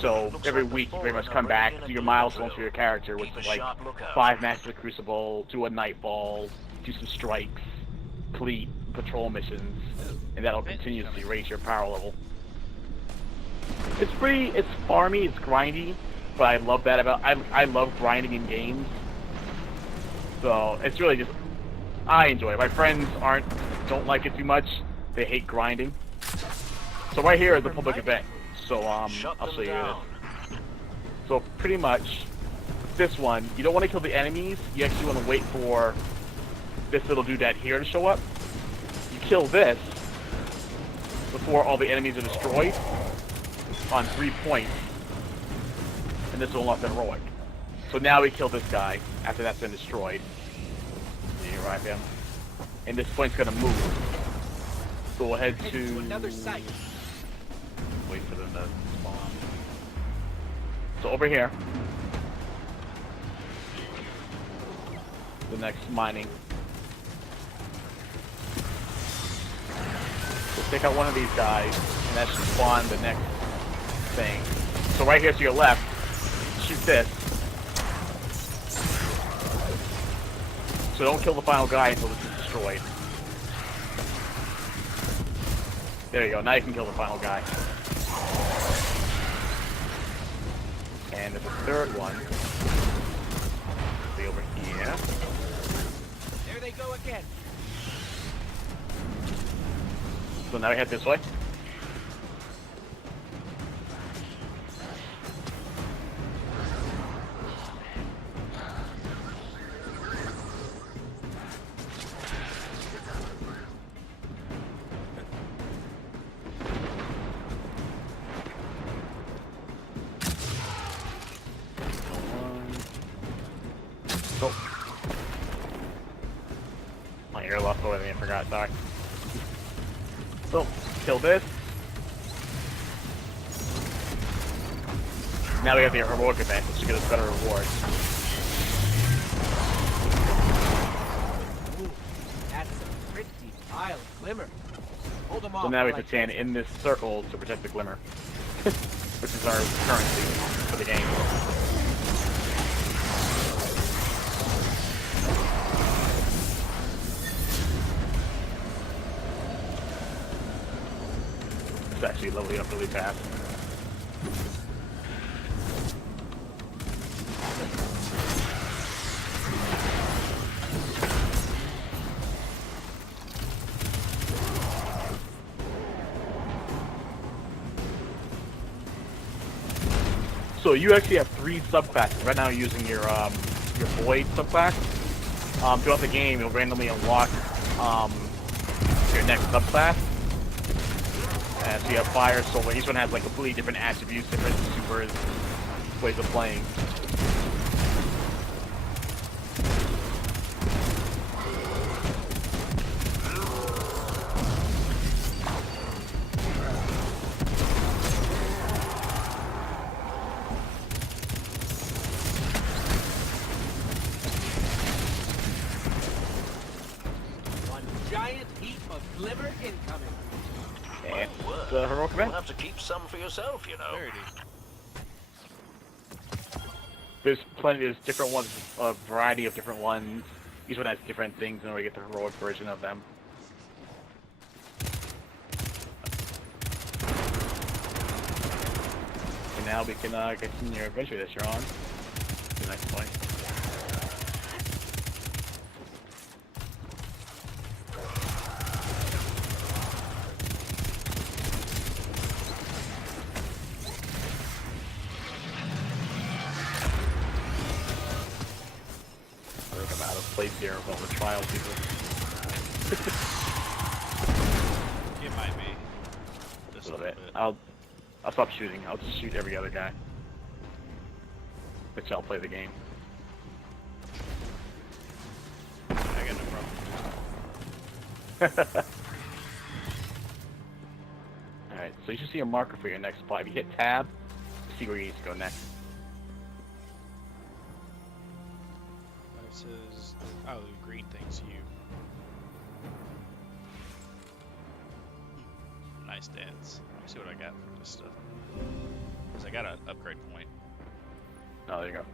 so every week you pretty much come back to your milestones for your character, which is like 5 Masters of the Crucible, do a Nightfall, do some strikes, complete patrol missions, and that'll continuously raise your power level. It's farmy, it's grindy, but I love that about, I love grinding in games. So it's really just, I enjoy it. My friends don't like it too much. They hate grinding. So right here is a public event. So I'll show you this. So pretty much, this one, you don't want to kill the enemies. You actually want to wait for this little doodad here to show up. You kill this before all the enemies are destroyed on 3 points, and this will unlock the heroic. So now we kill this guy after that's been destroyed. You revive him, and this point's gonna move. So we'll head to another site. Wait for them to spawn. So over here, the next mining. So take out one of these guys, and that should spawn the next thing. So right here to your left, shoot this. So don't kill the final guy until this is destroyed. There you go, now you can kill the final guy. And there's a third one. Be over here. There they go again. So now we head this way. My air lost over there, I forgot, sorry. So, kill this. Now we have the heroic event, which should get us better rewards. Ooh, that's a pretty pile of glimmer. So now we have to stand in this circle to protect the Glimmer, which is our currency for the game. It's actually leveling up really fast. So you actually have 3 subclasses. Right now you're using your Void subclass. Throughout the game, you'll randomly unlock your next subclass. So you have Fire, Solar. Each one has like completely different attributes, different super ways of playing. Giant heap of glimmer incoming. And the heroic event. You'll have to keep some for yourself, you know. There's different ones, a variety of different ones. Each one has different things in order to get the heroic version of them. And now we can continue your adventure that you're on to the next point. Place here of all the trial people. It might be. Just a little bit. I'll stop shooting. I'll just shoot every other guy. Which I'll play the game. I got no problem. Alright, so you should see a marker for your next spot. If you hit tab, see where you need to go next. It says, oh, the green thing's you. Nice dance. Let me see what I got from this stuff. Because I got an upgrade point. Oh, there you go.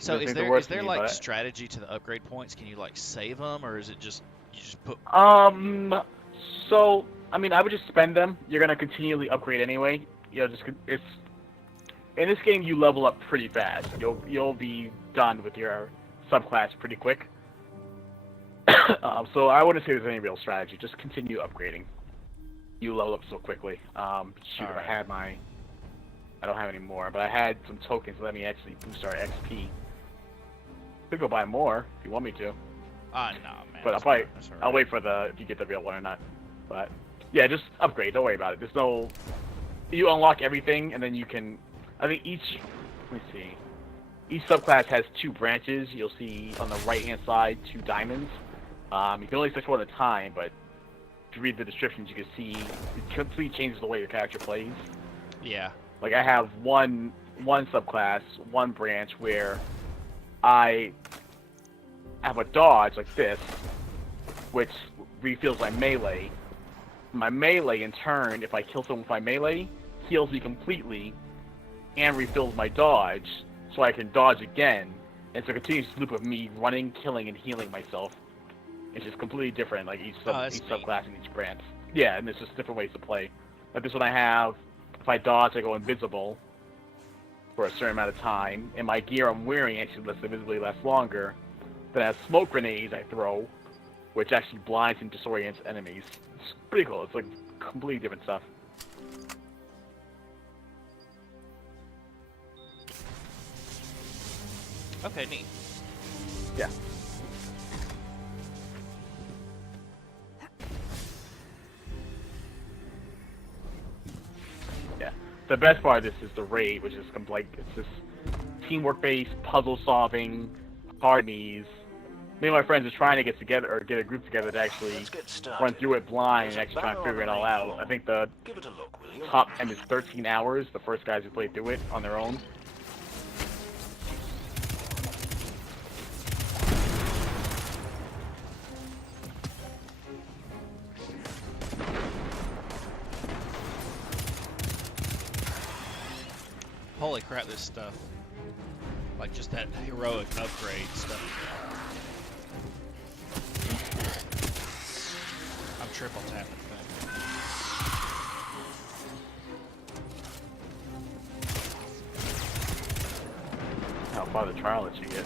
So is there like strategy to the upgrade points? Can you like save them, or is it just you just put? So I mean, I would just spend them. You're gonna continually upgrade anyway. You know, it's in this game you level up pretty fast. You'll be done with your subclass pretty quick. So I wouldn't say there's any real strategy. Just continue upgrading. You level up so quickly. Shoot, if I had my, I don't have any more, but I had some tokens that let me actually boost our XP. Could go buy more if you want me to. No, man. But I'll wait for if you get the real one or not. But yeah, just upgrade. Don't worry about it. There's no, you unlock everything and then you can. I think each, let me see. Each subclass has 2 branches. You'll see on the right-hand side 2 diamonds. You can only select one at a time, but if you read the descriptions, you can see it completely changes the way your character plays. Yeah. Like I have one subclass, one branch where I have a dodge like this, which refills my melee. My melee, in turn, if I kill someone with my melee, heals me completely and refills my dodge, so I can dodge again. And it's a continuous loop of me running, killing, and healing myself. It's just completely different, like each subclass and each branch. Yeah, and there's just different ways to play. Like this one I have, if I dodge, I go invisible for a certain amount of time, and my gear I'm wearing actually lets the invisibility last longer. Then I have smoke grenades I throw, which actually blinds and disorients enemies. It's pretty cool. It's like completely different stuff. Okay, neat. Yeah. Yeah. The best part of this is the raid, which is like it's this teamwork-based, puzzle solving, hard enemies. Me and my friends are trying to get together or get a group together to actually run through it blind and actually try and figure it all out. I think the top end is 13 hours. The first guys who played through it on their own. Holy crap, this stuff. Like just that heroic upgrade stuff. I'm triple tapping thing. How far the trial that you get.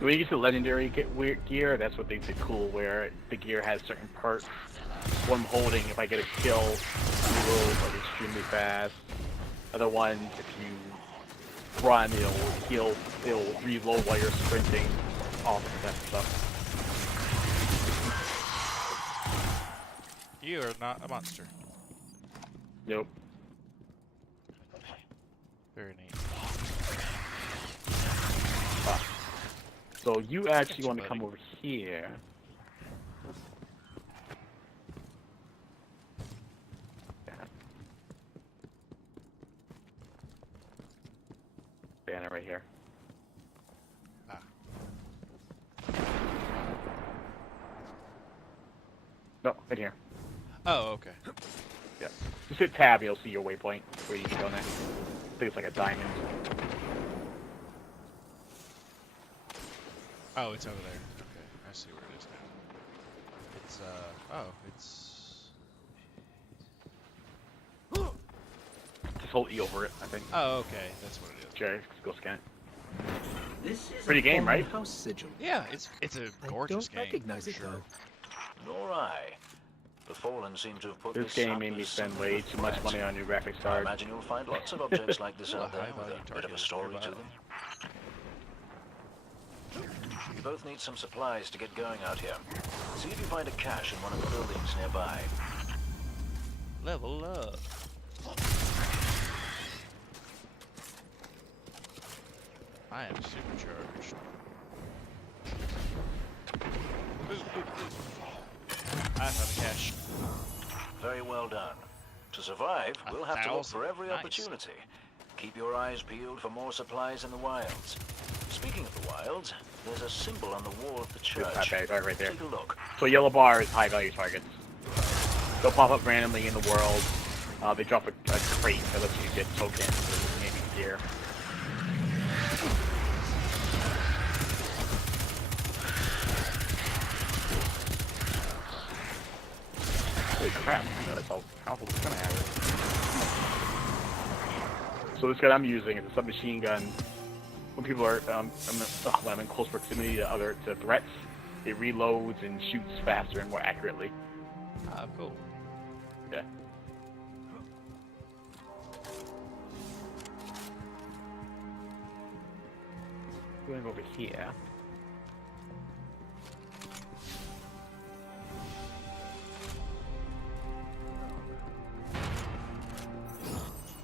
When you get to legendary gear, that's what makes it cool, where the gear has certain perks. What I'm holding, if I get a kill, reload like extremely fast. Other ones, if you run, it'll reload while you're sprinting. All of that stuff. You are not a monster. Nope. Very neat. So you actually want to come over here. Banner right here. No, right here. Oh, okay. Yeah. Just hit tab, you'll see your waypoint where you can go next. I think it's like a diamond. Oh, it's over there. Okay, I see where it is now. It's, oh, it's... Just hold E over it, I think. Oh, okay, that's what it is. Jerry, go scan it. This is pretty a game, right? house sigil. Yeah, it's a gorgeous I don't game. recognize for it sure. though. Nor I. The Fallen seem to have put This game made me spend way too much money on new graphics I card. imagine you'll find lots of objects like this out there High with value a bit of a target story nearby. to them. You both need some supplies to get going out here. See if you find a cache in one of the buildings nearby. Level up. I am supercharged. I found a cache. Very well done. To survive, we'll have to look 1,000. for every Nice. opportunity. Keep your eyes peeled for more supplies in the wilds. Speaking of the wilds, there's a symbol on the wall of the church. Okay, right there. Take a look. So yellow bar is high value targets. They'll pop up randomly in the world. They drop a crate that lets you get tokens and maybe gear. Holy crap, that's how powerful this gun is. So this gun I'm using is a submachine gun. When people are, when I'm in close proximity to threats, it reloads and shoots faster and more accurately. Ah, cool. Yeah. Going over here.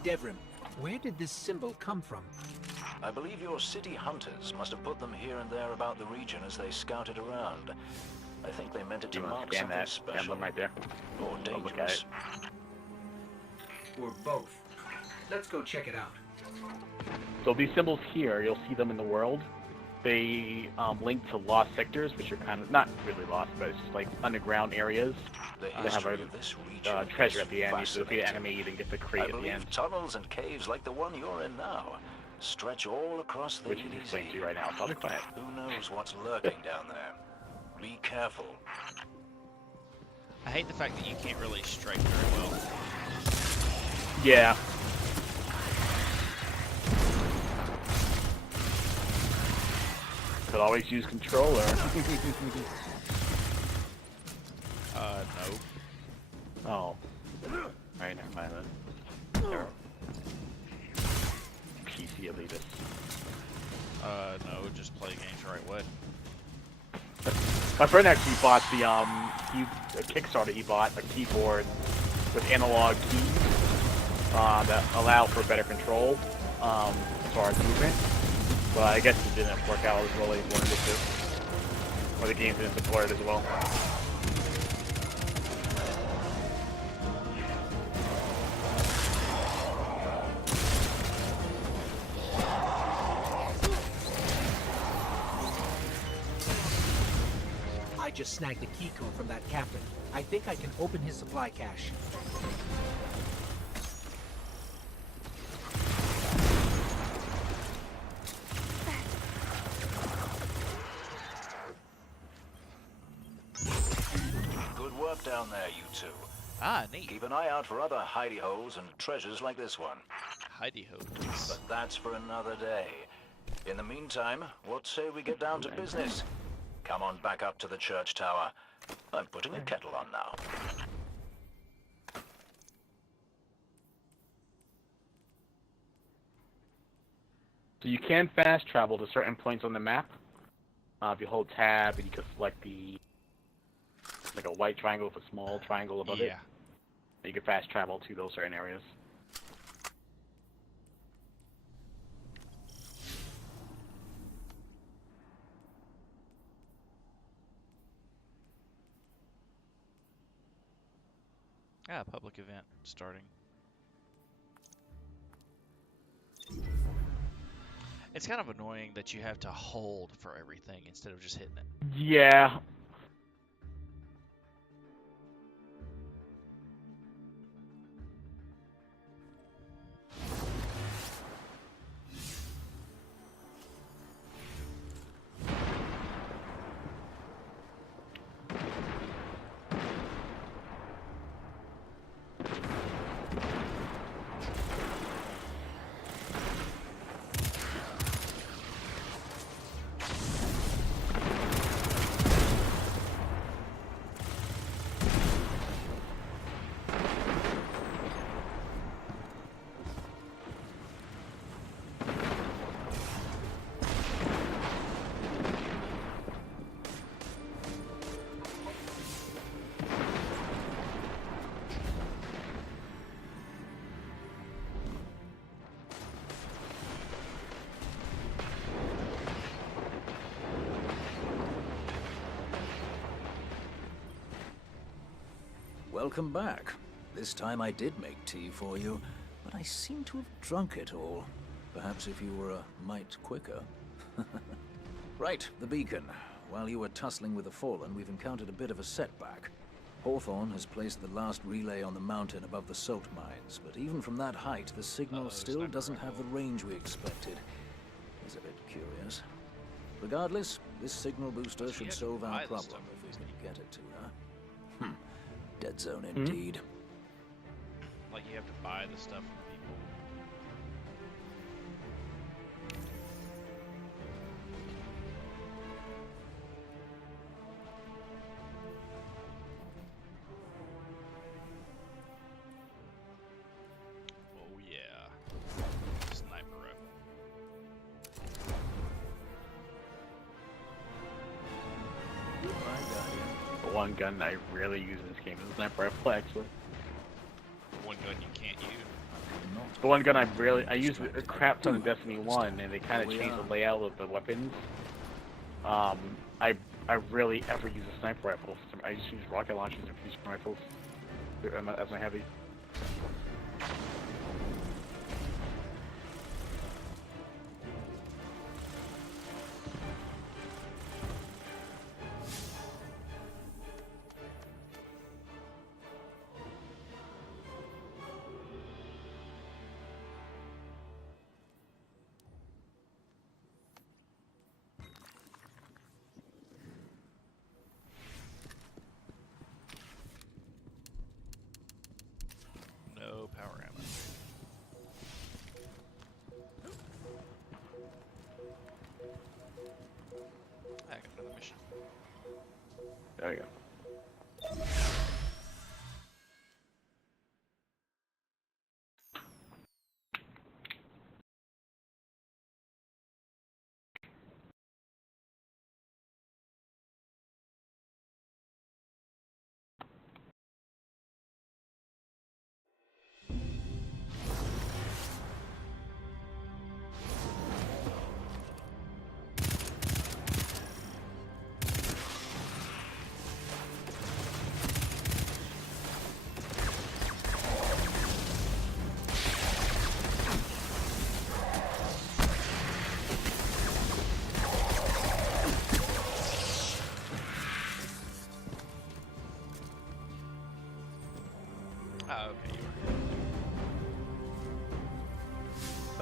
Devrim, where did this symbol come from? I believe your city hunters must have put them here and there about the region as they scouted around. I think they meant it to You want mark to scan something that special. emblem right there? Or I'll look at dangerous. it. Or both. Let's go check it out. So these symbols here, you'll see them in the world. They link to lost sectors, which are kind of not really lost, but it's just like underground areas. The They have history a of this region treasure is at the end. You defeat an enemy, you then get the crate I at the believe end, tunnels and caves like the one you're in now stretch all across the which is EDZ. explained to you right now. So I'll be quiet. Who knows what's lurking down there? Be careful. I hate the fact that you can't really strike very well. Yeah. Could always use controller. No. Oh. Alright, never mind then. There. PC elitist. No, just play games the right way. My friend actually bought the a Kickstarter. He bought a keyboard with analog keys that allow for better control as far as movement. But I guess it didn't work out as well as he wanted it to, or the game didn't support it as well. just snagged a key code from that captain. I think I can open his supply cache. Good work down there, you two. Ah, neat. Keep an eye out for other hidey holes and treasures like this one. Hidey holes. But that's for another day. In the meantime, what say we get down to business? Come on back up to the church tower. I'm putting a kettle on now. So you can fast travel to certain points on the map. If you hold tab, and you can select the like a white triangle with a small triangle above it. Yeah. You can fast travel to those certain areas. Ah, public event starting. It's kind of annoying that you have to hold for everything instead of just hitting it. Yeah. Welcome back. This time I did make tea for you, but I seem to have drunk it all. Perhaps if you were a mite quicker. Right, the beacon. While you were tussling with the Fallen, we've encountered a bit of a setback. Hawthorne has placed the last relay on the mountain above the salt mines, but even from that height, the signal still doesn't have the range we expected. It's a bit curious. Regardless, this signal booster should solve our problem if we can get it to her. Dead zone indeed. Like you have to buy the stuff from people. Oh yeah. Sniper rifle. The one gun I rarely use in this game is a sniper rifle, actually. One gun you can't use. The one gun I use a crap ton in Destiny 1, and they kind of changed the layout of the weapons. I rarely ever use a sniper rifle. I just use rocket launchers and fusion rifles as my heavy. No power ammo. I got another mission. There you go.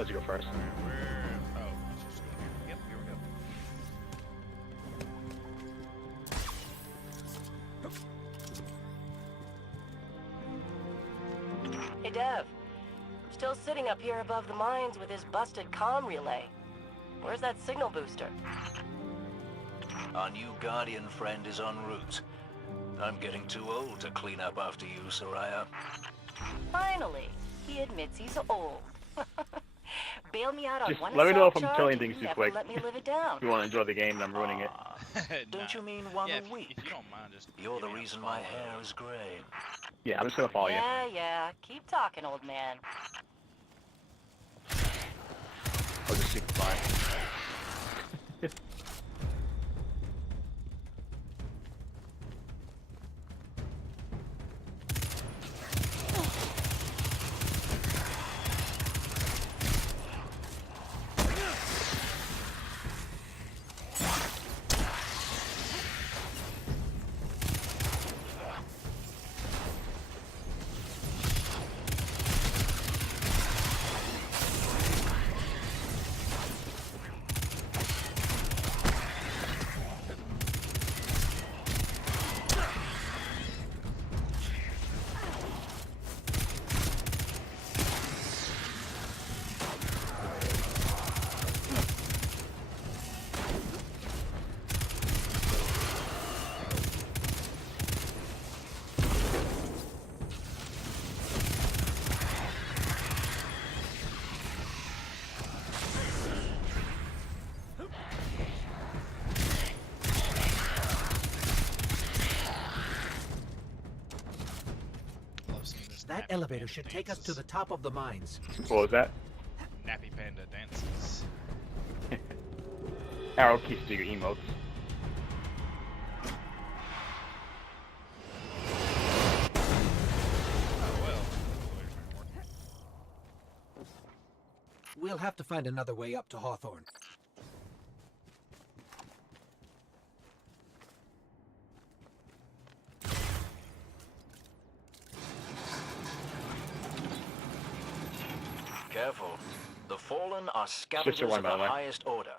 let you go first. Where? Oh, let's just go here. Yep, here we go. Hey, Dev. I'm still sitting up here above the mines with his busted comm relay. Where's that signal booster? Our new Guardian friend is en route. I'm getting too old to clean up after you, Soraya. Finally, he admits he's old. Bail me out on Just one let me know if assault I'm charge telling and things you too never quick. let me live it down. If you want to enjoy the game, and I'm ruining it. Don't you mean one Yeah, a week? if you don't mind, just You're the give me a reason my follow. hair is gray. Yeah, I'm just gonna follow you. Yeah. Keep talking, old man. I'll just shoot by. That elevator should take us to the top of the mines. What was that? Nappy Panda dances. Arrow keys to your emotes. Oh well. We'll have to find another way up to Hawthorne. Careful. The Fallen are Shift scavengers to run, of by the the way. highest order.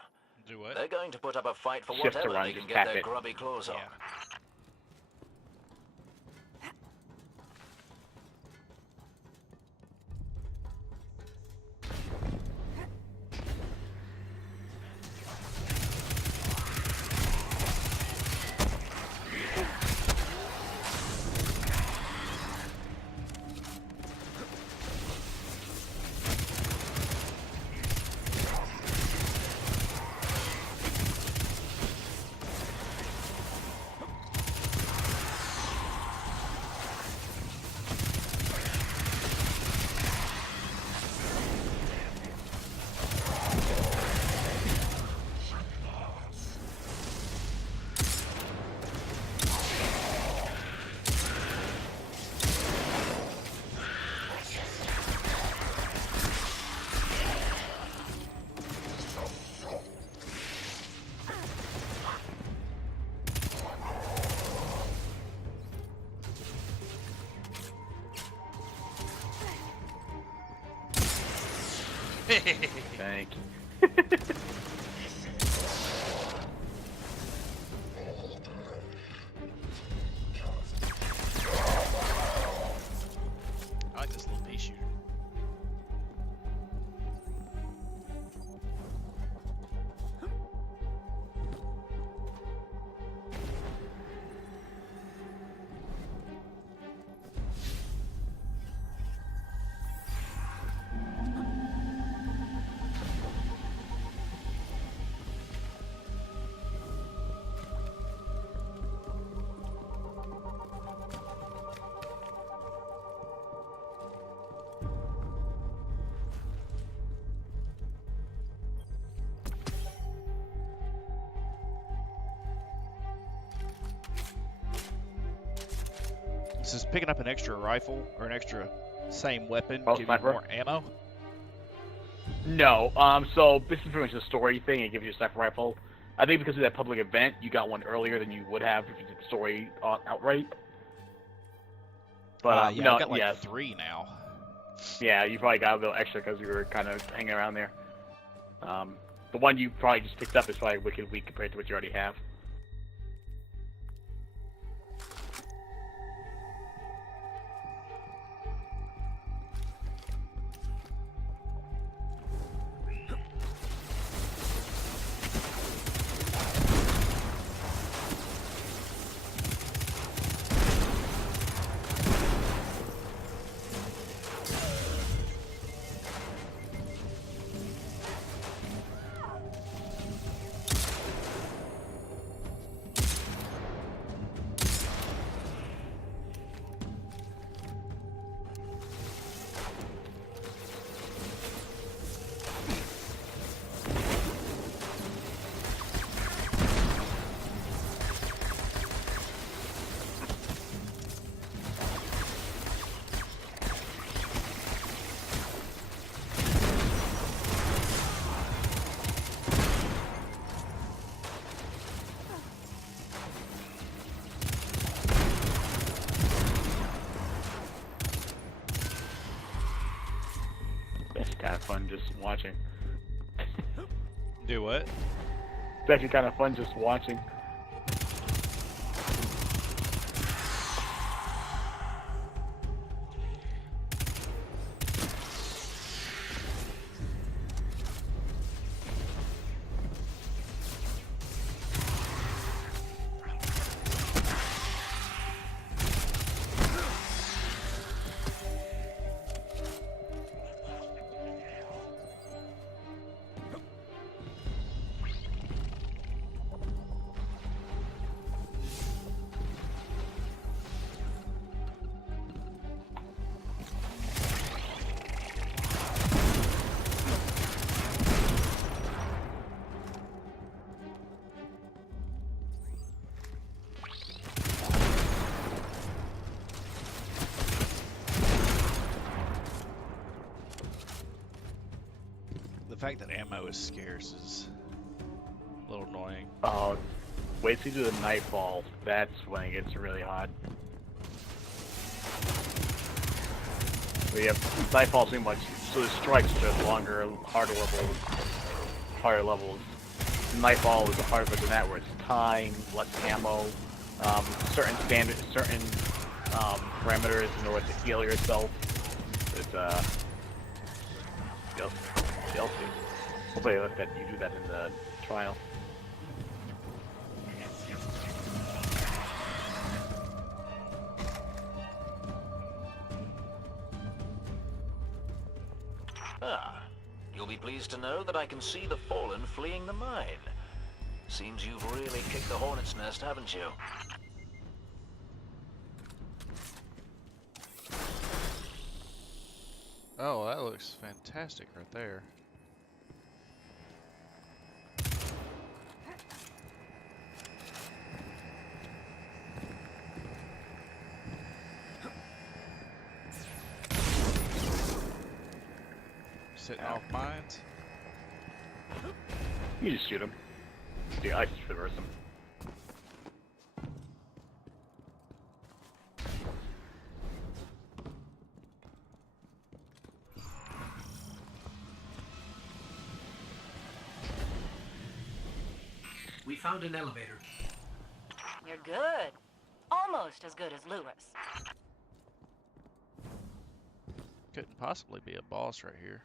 Do what? They're going to put up a fight for Shift to whatever run, they just can tap get their it. grubby claws on. Thank you. I like this little pea shooter. This is picking up an extra rifle or an extra same weapon, Oh, give you sniper? more ammo. No, so this is pretty much a story thing. It gives you a sniper rifle. I think because of that public event, you got one earlier than you would have if you did the story outright. But Yeah, no, I've got like yeah, 3 now. Yeah, you probably got a little extra because you were kind of hanging around there. The one you probably just picked up is probably wicked weak compared to what you already have. It's kind of fun just watching. Do what? It's actually kind of fun just watching. The fact that ammo is scarce is a little annoying. Oh, wait till you do the Nightfall. That's when it gets really hot. We have Nightfall's too much, so the strikes are longer, harder levels. Nightfall is a harder version of that, where it's time, less ammo, certain parameters in order to heal yourself. It's DLC. Hopefully that you do that in the trial. Ah, you'll be pleased to know that I can see the Fallen fleeing the mine. Seems you've really kicked the hornet's nest, haven't you? Oh, that looks fantastic right there. Setting off mines. You just shoot him. Yeah, I just reverse him. We found an elevator. You're good. Almost as good as Lewis. Couldn't possibly be a boss right here.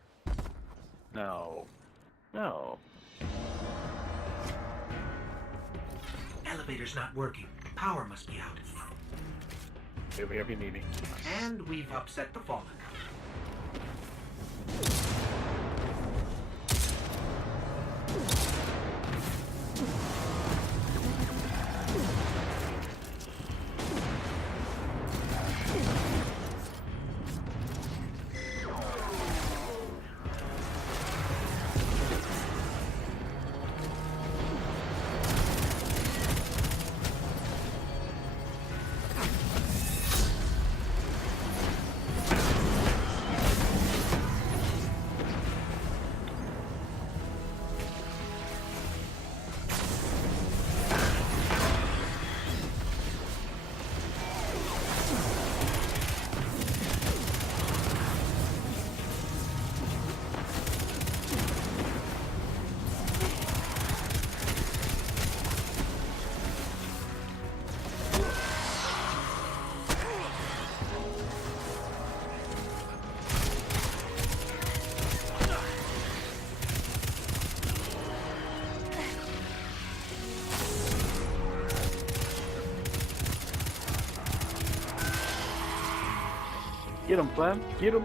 No. No. Elevator's not working. Power must be out. Here we have you need me. And we've upset the Fallen. Get him, Clem. Get him.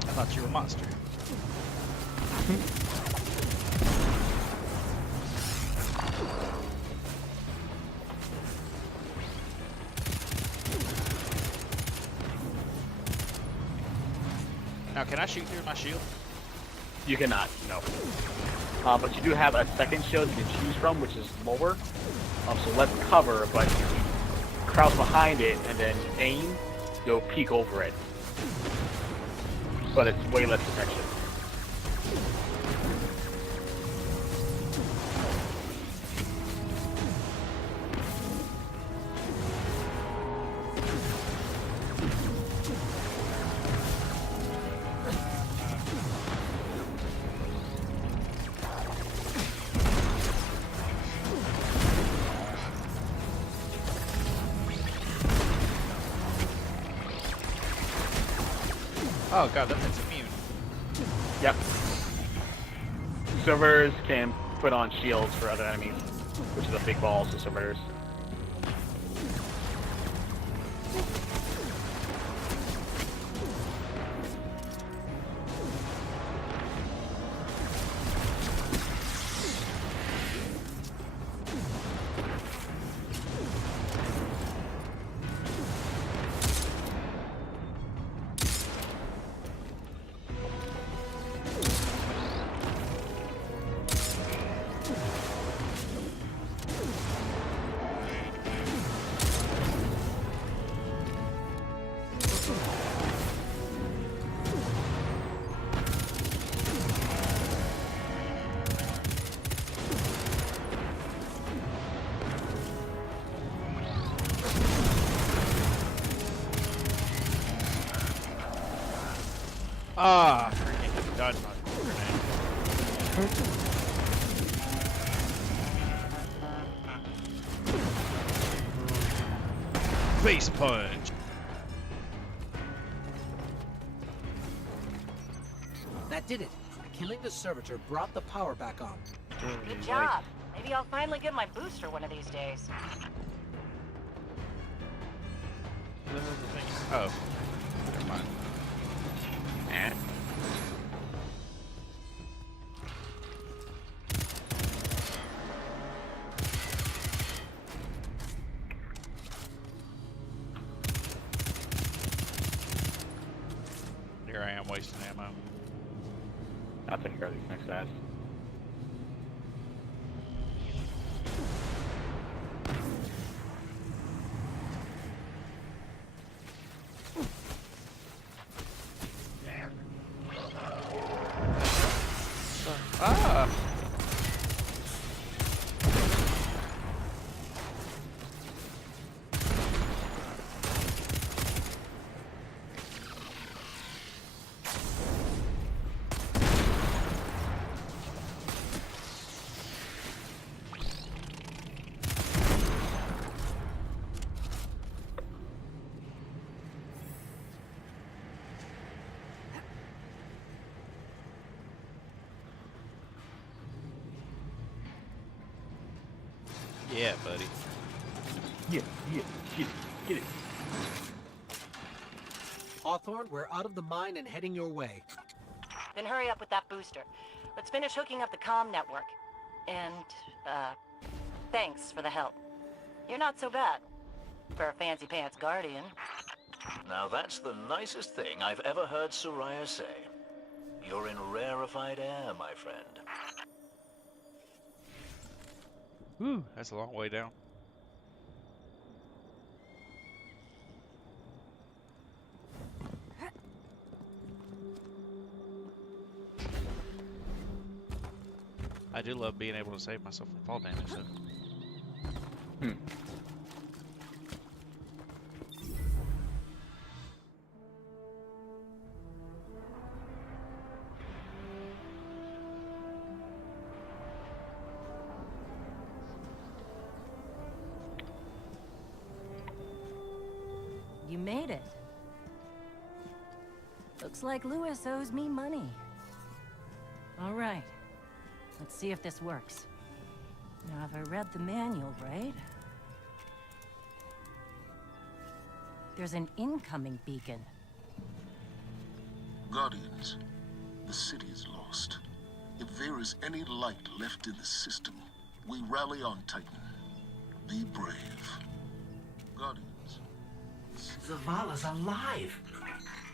I thought you were a monster. Now, can I shoot through my shield? You cannot, no. But you do have a second shield you can choose from, which is lower. So less cover, but crouch behind it and then aim, you'll peek over it. But it's way less protection. Oh god, that thing's immune. Yep. Servitors can put on shields for other enemies, which is a big balls to servitors. Ah, freaking had to dodge my grenade. Face punch. That did it. Killing the servitor brought the power back on. Good job. Maybe I'll finally get my booster one of these days. Oh, never mind. Eh. Here I am wasting ammo. I'll take care of these next guys. Ah! Yeah, buddy. Yeah, get it. Hawthorne, we're out of the mine and heading your way. Then hurry up with that booster. Let's finish hooking up the comm network. And, thanks for the help. You're not so bad. For a fancy pants guardian. Now that's the nicest thing I've ever heard Soraya say. You're in rarefied air, my friend. Whew, that's a long way down. I do love being able to save myself from fall damage, though. You made it. Looks like Lewis owes me money. All right. Let's see if this works. Now, have I read the manual right? There's an incoming beacon. Guardians, the city is lost. If there is any light left in the system, we rally on Titan. Be brave. Guardians. Zavala's alive.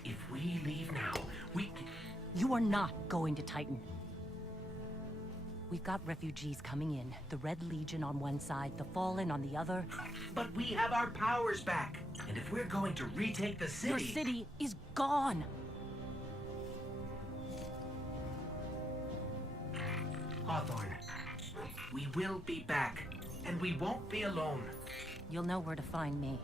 If we leave now, we can... You are not going to Titan. We've got refugees coming in. The Red Legion on one side, the Fallen on the other. But we have our powers back. And if we're going to retake the city... Your city is gone. Hawthorne, we will be back. And we won't be alone. You'll know where to find me.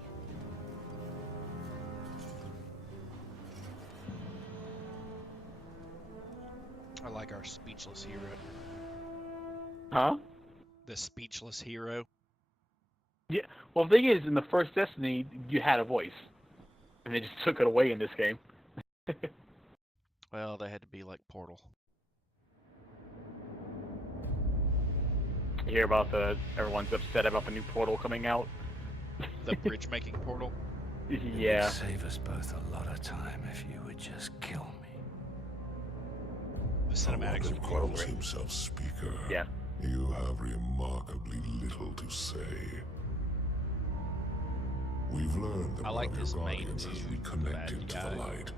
I like our speechless hero. Huh? The speechless hero. Yeah. Well, the thing is, in the first Destiny, you had a voice, and they just took it away in this game. Well, they had to be like Portal. You hear about everyone's upset about the new Portal coming out. The bridge-making Portal? Yeah. It'd save us both a lot of time if you would just kill me. The cinematics Someone who calls himself Speaker. Yeah. You have remarkably little to say. We've learned I like about this your main guardians as we dude, connect bad into guy. the light.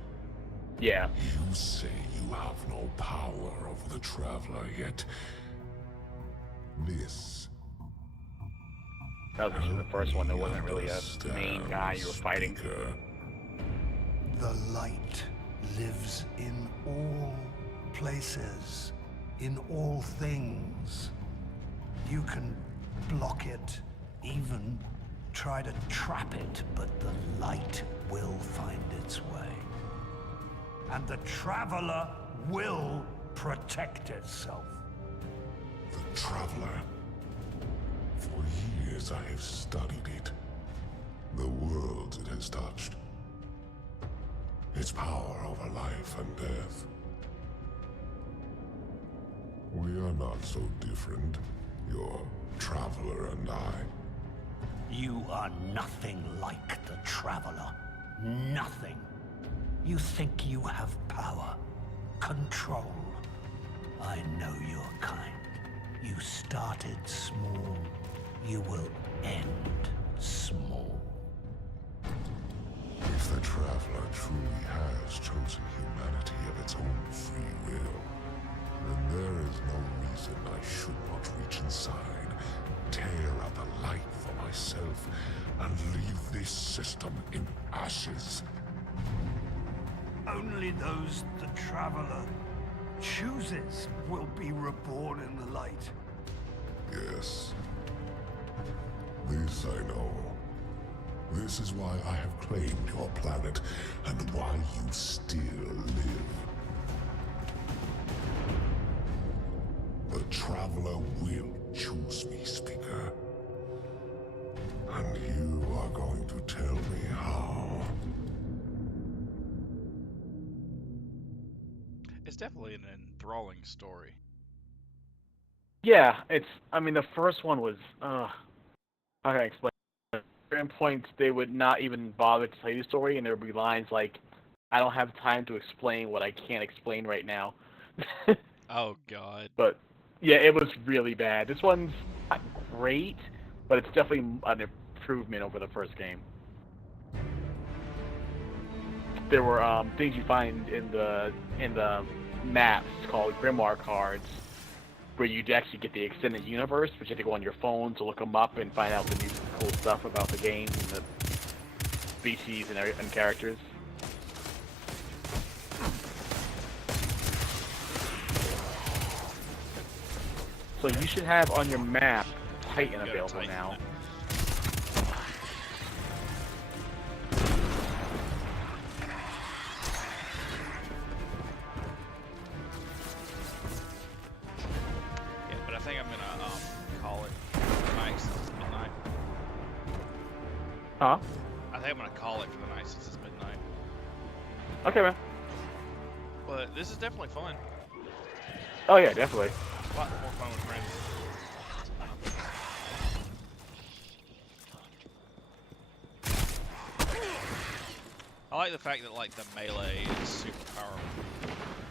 Yeah. You say you have no power over the Traveler, yet this... That was the first one. There wasn't really a main guy you were fighting. The light lives in all places, in all things. You can block it, even try to trap it, but the light will find its way. And the Traveler will protect itself. The Traveler. For years I have studied it. The worlds it has touched. Its power over life and death. We are not so different, your Traveler and I. You are nothing like the Traveler. Nothing. You think you have power, control. I know your kind. You started small. You will end small. If the Traveler truly has chosen humanity of its own free will, then there is no reason I should not reach inside, tear out the light for myself, and leave this system in ashes. Only those the Traveler chooses will be reborn in the light. Yes. This I know. This is why I have claimed your planet, and why you still live. The Traveler will choose me, Speaker. And you are going to tell me how. It's definitely an enthralling story. Yeah, I mean, the first one was, How can I explain? At certain points, they would not even bother to tell you the story, and there would be lines like, "I don't have time to explain what I can't explain right now." Oh God. But yeah, it was really bad. This one's not great, but it's definitely an improvement over the first game. There were things you find in the maps called Grimoire cards, where you'd actually get the extended universe, which you have to go on your phone to look them up and find out the new cool stuff about the game and the species and characters. So you should have on your map Titan available now. Yeah, but I think I'm gonna call it for the night since it's midnight. Huh? I think I'm gonna call it for the night since it's midnight. Okay, man. But this is definitely fun. Oh yeah, definitely. A lot more fun with friends. I like the fact that like the melee is super powerful.